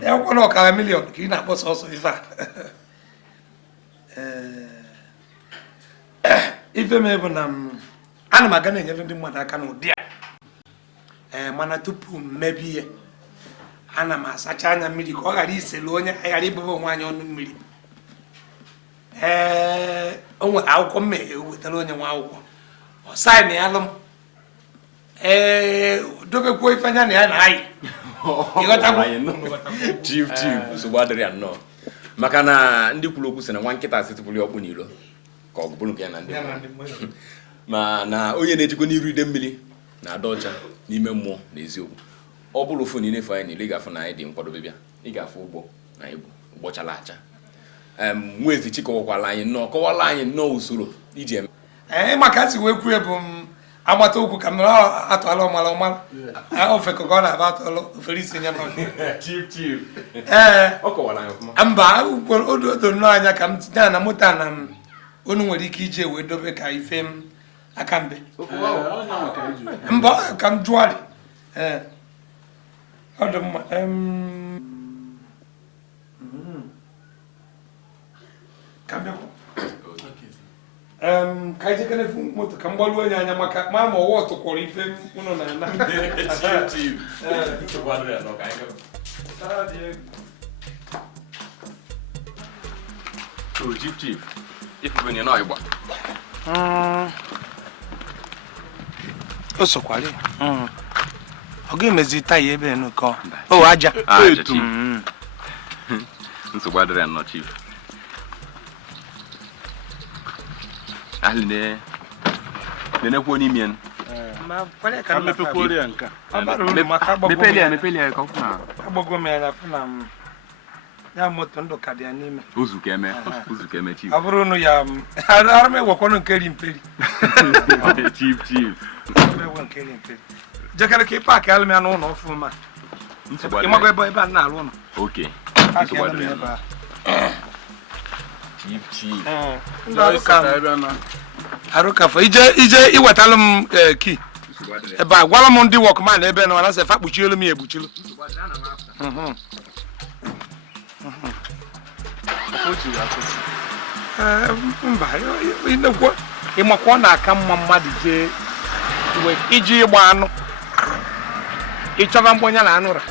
Ya kwụkwọ ọkara milion ka ị na-akpọ sọsọ ife a. Ife m bụ na ana m aga na-enyere ndị mmadụ aka n'ụdị a. Mana tupu m mebe ihe ana m asacha anya mmiri ka ọ ghara iselu onye ghara ibube onwe anyị ọnụ mmiri. O nwere akwụkwọ mmehie wetara onye nwa akwụkwọ ọ saịn ya alụ m dobekwuo ife anya na ya na anyị Chief nsogbu adịrị ya nnọọ maka na ndị kwuru okwu sị na nwa nkịta sitụpụrụ ọkpụ n'ilo ka ọ bụrụ nke ya na ndị ma na onye na-ejikwa n'iru ide mmiri na-ada ọcha n'ime mmụọ na eziokwu ọ bụrụ ofu na ị na-efe anyị niile ị ga-afụ na anyị dị nkwadobe bịa ị ga-afụ ụgbọ na ibu ụgbọ chala acha Nwezichi kọwakwala anyị nnọọ usoro iji eme maka si wee kwue bụ agbata okwu ka m atụala ọmala ọmala ofe ka ọ na-aba atụlụ ofere isi nya mba odo nnọọ anya ka m tinye na moto na onu nwere ike ije wee dobe ka ife m akambe mba kam juari odum kambe kaje kana fu moto kambalu anya maka mama woto ko ife uno na chief to wadre no kai So chief if when you know igba o so kwale oge mezi taye ebe no ko o aja chief so wadre no chief ahline nene ko ni mien ma kwale kan mepe pori anka mepelia ka kuna agbogo me anya funa ya moto ndo kadia nime uzukeme chief aburu no ya arme wokono nkeri mperi chief me won nkeri mperi jakara ke pa ka alme anu no fuma imago ebe na alu no okay chief aruka fa ije iwetalum ki ebe agwala m ndị workman ebe na wana se fa kpuchielu m egbuchilu mba inekwo ịmakwa na aka mma mmadụ jee iji ịgba anụ ịchọba mgbonya na anụra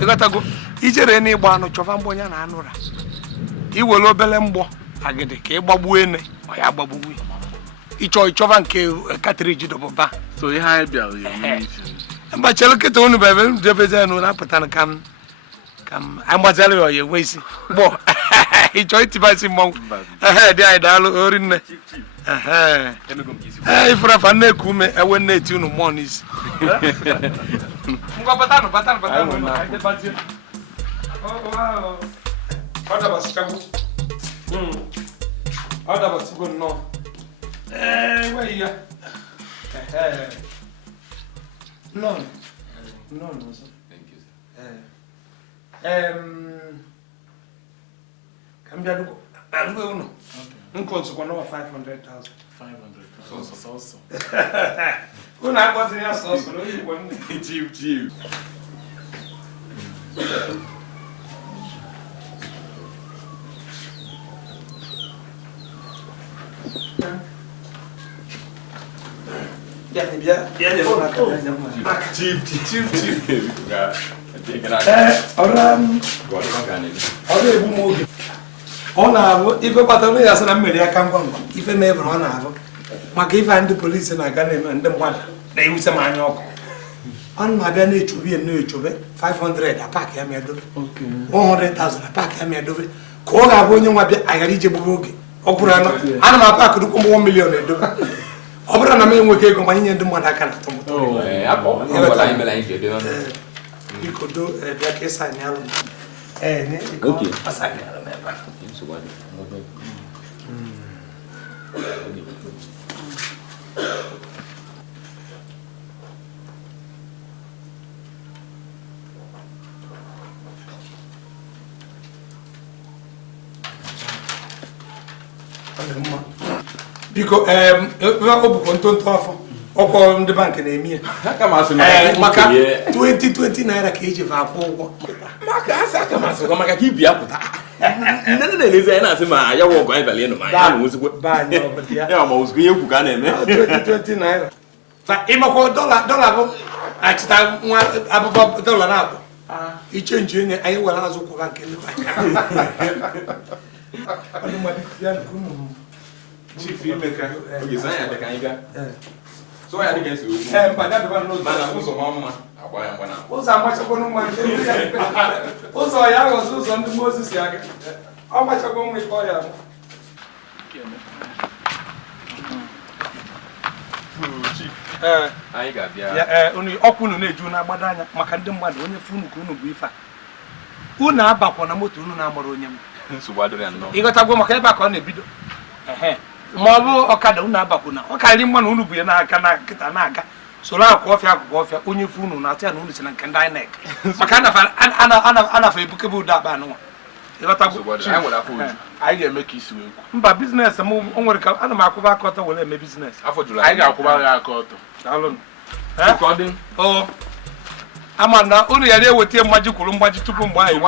ịghọtago ijere na ịgba anụ chọba mgbonya na anụra iwere obele mgbọ agịdị ka ịgbagbuo ene ọ ya gbagbuwe ịchọba nke katriji dọbụba so ihe anyị bịara mbachelu kịta unu bebe jebeze enu na-apụta ka m agbazara ya ọya enwe isi gbọ ịchọ itiba isi mmọnwụ dị anyị daalụ ori nne ifere afa nne-eku ume ewe nne-eti unu mmụọ n'isi ngwa batanụ ọ dabasigo nnọọ enweghị ya nnọọ ọzọ ka m bịa dugbo unu nkụ nsokwa n'ụwa 500,000 unu akpọtịrị ya sọsọ n'oyibo ndị chief ọ na-abụ ife kpatara ya sị na mmeri aka ngwa ngwa ife mebere ọ na-abụ maka ife ndị polisi na-aga na-eme ndị mmadụ na-ewuse m anya ọkụ ọ na-abịa na-echobe ya na-echobe 500 apaki ya medobe 100,000 apaki ya medobe ka ọ ga-abụ onye nwa bịa aghara ije gburu oge ọ kwụrụ anọ ana m apakị dukwu m 1 million edobe ọ bụrụ na m enweghị ego ma nye ndị mmadụ aka na atụmụtụ biko do bịa ka ịsa anyị alụ biko ọ bụkwa ntụntụ afọ ọkwọ ndị bankị na-eme maka 20 naira ka eji fa akwụ ụgwọ maka asị aka masịkwa maka ka ibi ya pụta nne na-elezi anyị na-asị ma ya wụ ọgụ anyị bịara ịnụ ma ya na-nwụzikwa ya ma ozugbo ihe ekwu ka a na-eme 20 naira ịmakwa dọla bụ achịta nwa abụba dọla na-abụ ichenji enye anyị were azụ kwụba nke ndị Chief Emeka oge sị anyị ka anyị gaa so ya dịka esi okwu mana ụzọ ma mma agba ya mgbana ụzọ amachakwana mma ụzọ ya aghọzi ụzọ ndị Mozis si aga ọ machakwa mma ife ọya anyị ga-abịa ọkụ unu na-eju na-agbado anya maka ndị mmadụ onye funu ka unu bụ ife a unu abakwa na moto unu na-amara onye m ịghọtagwo maka ebe a ka ọ na-ebido ma ọ bụ ọkada unu abakwuna ọ karịrị mma na unu bụ ya n'aka na nkịta na-aga soro akwa ọfịa akụkụ ọfịa onye funu na-atụ ya na unu si na nke ndị INEC maka anafa ebukebe ụdọ akpa anụnwa anyị ga-eme ka isi wee kwu mba biznes m o nwere ka ana m akwụba aka ọtọ were eme biznes afọ Julaị anyị ga-akwụba gị aka ọtọ ka ọ dị ama na unu ya eweta mgbaji kwuru mgbaji tupu mgbe anyị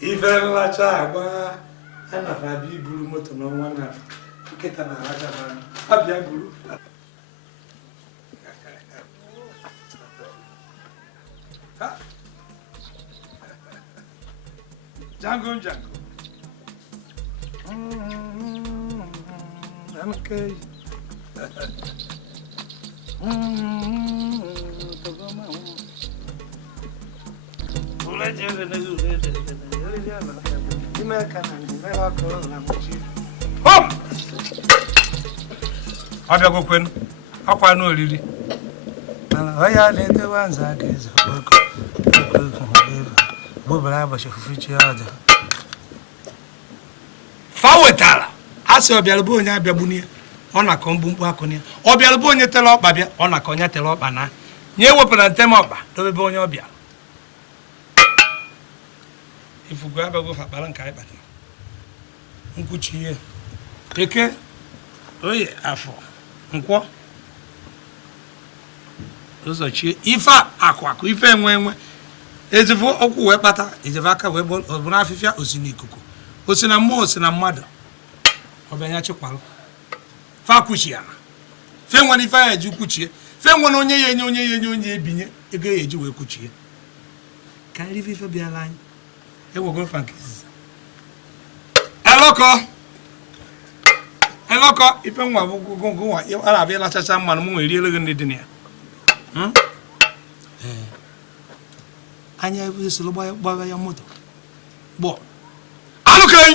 ife nlacha agba anafa abịa iburu moto n'ọnwa na nkịta na aja abịa buru Django okay. Ọ bịagokwen akwa n'oriri ya na-ekewa nza aga eze bụbara abacha fufuchi ọja fa wetara asị ọbịalụbụ onye abịagbunye ọ na-akọ mkpụmkpụ akụ ya ọbịalụbụ onye tere ọkpa bịa ọ na-akọ onye tere ọkpa na nye ewepụra ntem ọkpa dobebe onye ọbịa ifugo abịago fakpara nke anyị kpatara nkwuchi ihe eke oye afọ nkwọ ụzọchie ife akụ ife enwe ezifo ọkwụ wee kpata ejefe aka wee bụrụ afịfịa osi n'ikuku osi na mmụọ osi na mmadụ ọbịanya chikwalụ fa kwuchi ya na fe nwere ife ya eji kwuchie fe nwere onye ya enye onye ebinye ego ya eji wee kwuchie ka nri ife bịala anyị ewegoro fa nke izizi elọkọ ife nwa bụ a na-abịa ịlachacha mmanụ m nwere riele gị ndị dị na ya anya esoro gbara ya moto gbọ anụkeghị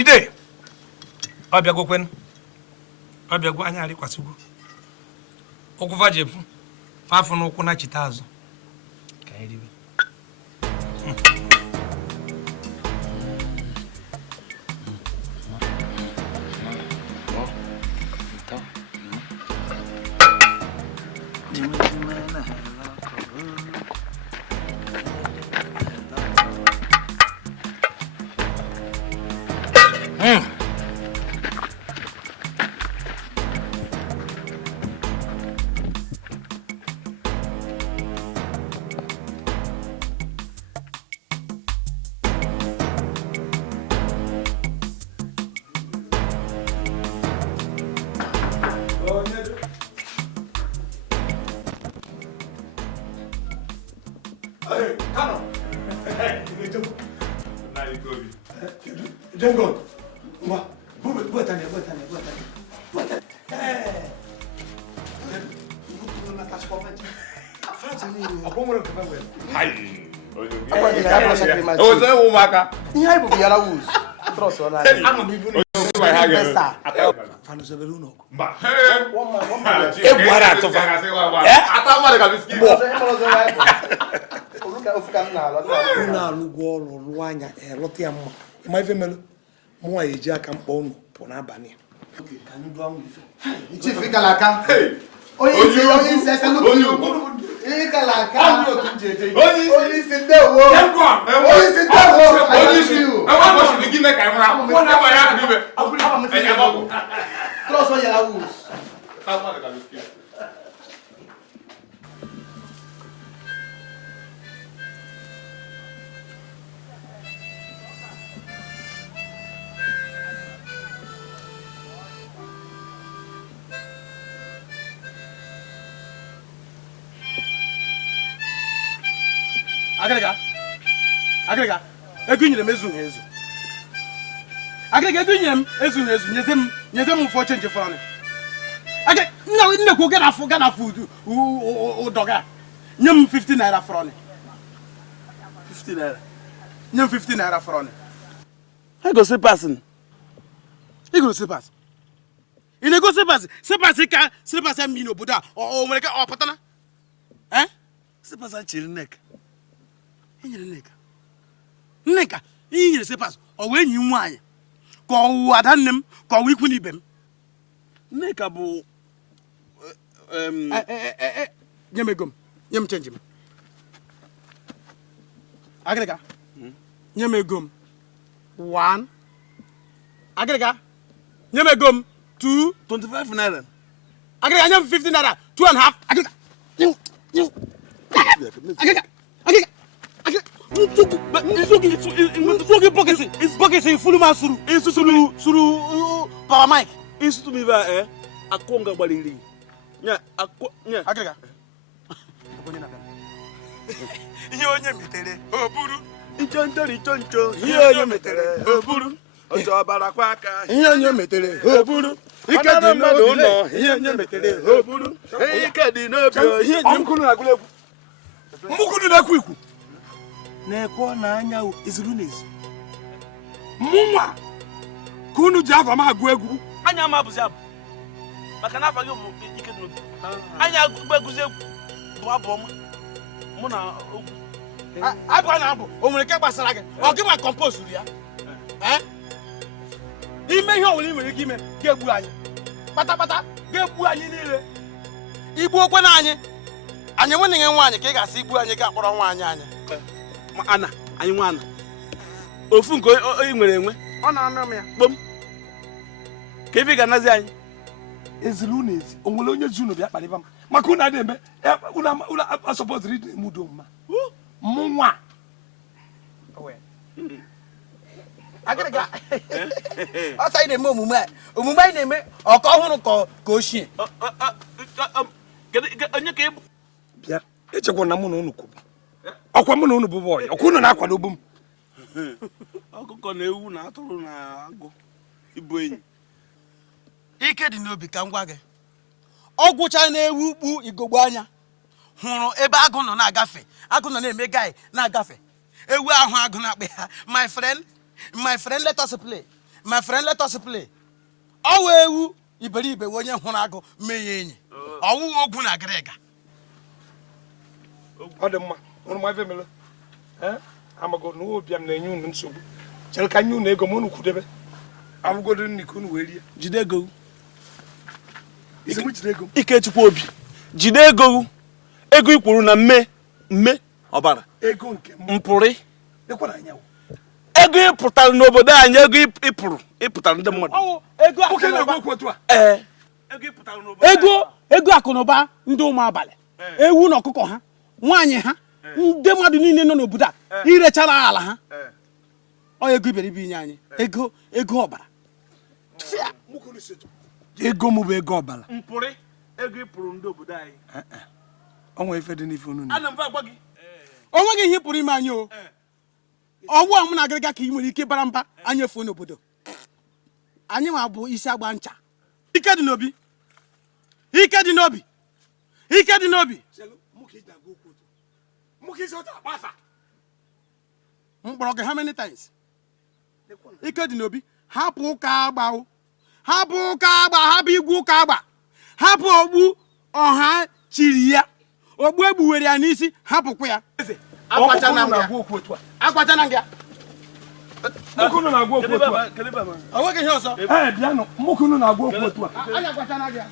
ide ọbịagokwen ọbịagwo anya arịkwasịgwo ụkwụ vajefu fafụ n'ụkwụ na chita azụ ka anyị ribe Django, moi, vous attendez. Mwa eji aka mkpọ unu pụ n'abalị Chief Ikalaka. Onye isi ese n'otu Ikalaka. Onye isi ndewo. Onye isi ndewo. Onye isi you. Trust on your rules. Agrega, egunyere m ezu ezu. Agrega egunyere m ezu ezu, nyeze m for change for me. Agrega, nne ko get afu udoga. Nyem 50 naira for me. 50 naira. Nye m 50 naira for on. I go see person. You go see pass. You go see pass. See pass ka, see pass am no boda. O nwere ka o patana. Eh? See person chiri neck. Inyere neck. Nneka, inyere see pass. O we nyi nwaanyị. Ka o adanne m, ka o ikwu n'ibe m. Nneka bụ nye m ego m. Nye m change m. Agịrịga. Nye m ego m. 1. Agịrịga. Nye m ego m. 2. 25 naira. Agịrịga nye m 50 naira. 2.5. Agịrịga. Agịrịga. Agịrịga. Nsugi bokisi fulu ma suru power mic. Isutu mi va akonga gbaliri. Nya Agịrịga. Ihe onye metere oburu. Ichoncho. Ihe onye metere oburu. Ojo bara kwa aka. Ihe onye metere oburu. Ike dị n'obi ụlọ. Ihe onye metere oburu. Ike dị n'obi. Ihe mkunu na-agụla egwu. Mkunu na-ekwu ikwu. Na-ekwo na anya izuru n'ezi. Mụnwa ka unu ji afa m agụ egwu. Anya ma bụzi abụ. Maka na afa gị bụ ike dị n'obi. Anya gbeguzi egwu bụ abụ ọma. Mụ na ogwu. Abụ a na-abụ o nwere ike gbasara gị. Ọ gị ma compose ya. Ime ihe ọwụla ị nwere ike ime ga-egbu anyị. Kpatakpata ga-egbu anyị niile. Igbu okwe na anyị. Anyị nwe na nwaanyị ka ị ga-asị igbu anyị ga-akpọrọ nwaanyị anyị. Ana, anyị nwa ana. Ofu nke ị nwere enwe. Ọ na-anụ m ya. Kpom. Ka ife ga-anazi anyị. Ezilu n'ezi. O nwere onye ji unu bịa kpaliba m. Maka unu adị eme, unu asọpọtụrụ ịdị eme udo mma. Mụnwa. Agịrịga. Ọ sị na-eme omume a. Omume anyị na-eme ọka ọhụrụ ka ochie. Onye ka ịbụ? Bịa, echekwa na mụ na unu kwubu. Ọkwa mụ na unu bụ bọyị. Ọkwa unu na-akwado m. Ọkụkọ na ewu na atụrụ na agụ ibu enyi. Ike dị n'obi ka m gwa gị. Ọ gwụcha na-ewu ukpu igogbo anya. Hụrụ ebe agụ nọ na-agafe. Agụ nọ na-eme gaị na-agafe. Ewu ahụ agụ na-akpị ha. My friend, let us play. My friend, let us play. Ọ wee ewu iberibe onye hụrụ agụ mee ya enyi. Ọwụ ogwu na agịrịga. Ọ dị mma. Unu ma ife mere. Amago na obi am na-enye unu nsogbu. Chere ka nye unu ego m unu kwudebe. Abụgodo nni ka unu wee rie. Jide ego. Isi m jide ego. Ikechukwu obi. Jide ego. Ego ikwuru na mme ọbara. Ego nke m. Mpụrị. Ekwa na anya. Ego ịpụtara n'obodo anyị, ego ịpụtara ndị mmadụ. Ego ego akụnụba ndị ụmụ abalị. Ewu na ọkụkọ ha, nwaanyị ha, ndị mmadụ niile nọ n'obodo a irechara ala ha. Ọ ego iberibe inye anyị. Ego ọbara. Ego m bụ ego ọbara. Mpụrị ego ịpụrụ ndị obodo anyị. Ọnwa ife dị n'ife unu. Ana m agwa gị. O nweghị ihe pụrụ ime anyị o. Ọwụ a mụ na agịrịga ka ị nwere ike bara mba anyị efuo n'obodo. Anyị ma bụ isi agba ncha. Ike dị n'obi. Ike dị n'obi. Ike dị n'obi. Mkpọrọ gị how many times? Ike dị n'obi. Hapụ ụka agba o. Hapụ ụka agba, hapụ igwu ụka agba. Hapụ ogbu ọha chiri ya. Ogbu egbuwere ya n'isi, hapụkwa ya. Agwacha na ngya. Agwacha na ngya. Mukunu na-agwa okwu otu a. O nweghị ihe ọzọ. Bịa nụ, mukunu na-agwa okwu otu a. Anya agwacha na ngya.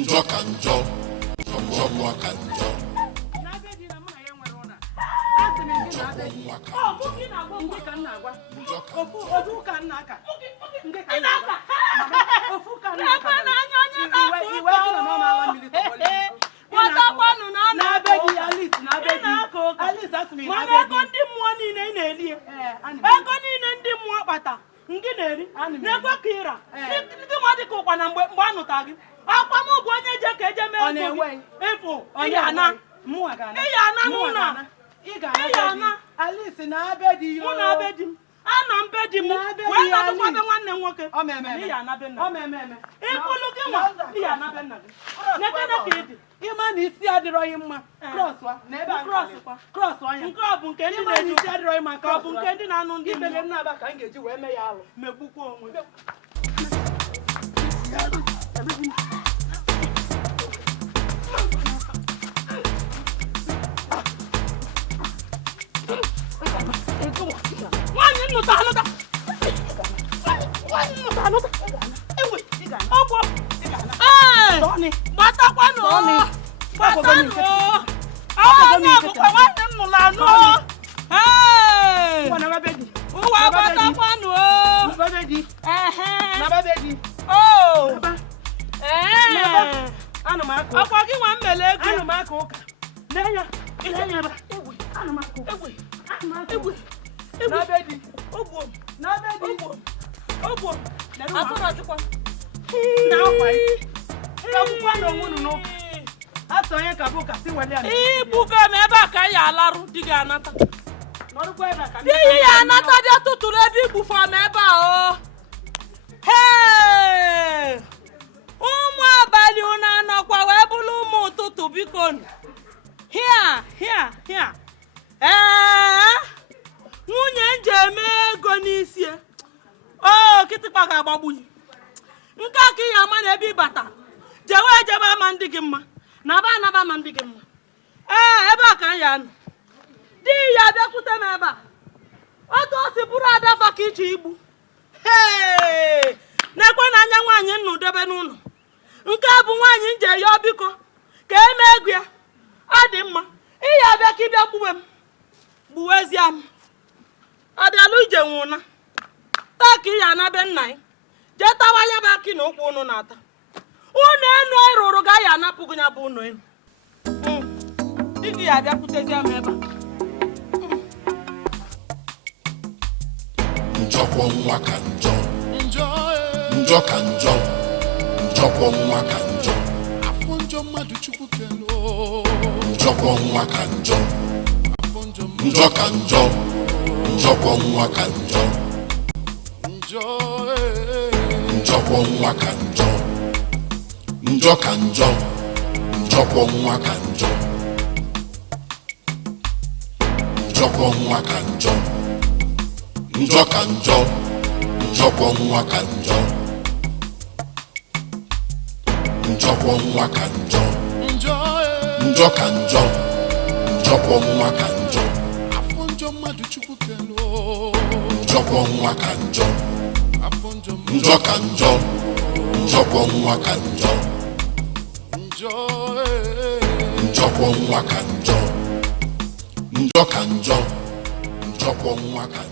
Njọ ka njọ, njọkwa ka njọ. Iya na n'ụlọ. Iya na. Alice na be di yo. Mụ na be di m. Anọ m be di m. Wee nọdụkwa be nwanne m nwoke. Iya na be nna. Ịkwụlụ gị nwa. Iya na be nna gị. Nekene ka ị dị. Ịma na isi adịrọghị mma. Cross anya. Nke ọ bụ nke ndị na-eji isi adịrọghị mma. Ka ọ bụ nke ndị na-anụ ndị ibele nna aba ka m ga-eji wee mee ya alụ. Megbukwa onwe. Nwaanyị nnụta anụta. Ewe, ọgbọ. Gbatakwanụ. Gbatanụ. Onye bụkwa nwanne m nụrụ anụ. Ụwa gbatakwanụ. Ọkwa gị nwa mmele ego. Ana m aka ụka. N'anya. Ana m aka ụka. Egwe. N'abedi. Ogbo. N'abedi. Ogbo. Atụrụ achụkwa. Na ọkwa yi. Akwụkwọ na onwe unu n'ụka. Atọ onye ka bụ ka si wele ya. Ibuga m ebe a ka ya alarụ di gị anata. Nọrụkwa ebe a ka Di ya anata dị tụtụrụ ebe igbufe m ebe a o. Hee! Ụmụ abalị unu anọkwa wee bụrụ ụmụ ụtụtụ biko nụ. Hia. Nwunye m ji eme ego n'isi. Kịtịkpa ga-agbagbu ya. Nke a ka ihe ama na ebe ịbata. Jebe ama ndị gị mma. Naba ama ndị gị mma. Ebe a ka ya nọ. Di ya bịakwute m ebe a. Otu o si bụrụ adafa ka iche igbu. Na-ekwe na anya nwaanyị nnu debe n'ụlọ. Nke a bụ nwaanyị nje ya biko ka eme ego ya. Ọ dị mma. Ihe abịa ka ịbịa gbuwe m. Gbuwezie m. Ọ bịalụ ije nwụna. Taa ka ihe anabe nna ya. Jee tawa ya bụ akị na ụkwụ unu na-ata. Unu enu ịrụrụ ga ya anapụ gị ya bụ unu enu. Di gị ya abịakwutezie m ebe a. Njọkwọ nwa ka njọ. Njọ ka njọ. Njọkwọ nwa ka njọ. Afọ njọ mmadụ Chukwu kelu. Njọkwọ nwa ka njọ. Njọ ka njọ. Njọkwọ nwa ka njọ. Njọkwọ nwa ka njọ. Njọ ka njọ. Njọkwọ nwa ka njọ. Njọkwọ nwa ka njọ. Njọ ka njọ. Njọkwọ nwa ka njọ. Njọkwọ nwa ka njọ. Njọ ka njọ. Njọkwọ nwa ka njọ. Afọ njọ mmadụ Chukwu kelu. Njọkwọ nwa ka njọ. Afọ njọ Njọ ka njọ. Njọkwọ nwa ka njọ. Njọkwọ nwa ka njọ. Njọ ka njọ. Njọkwọ nwa ka njọ.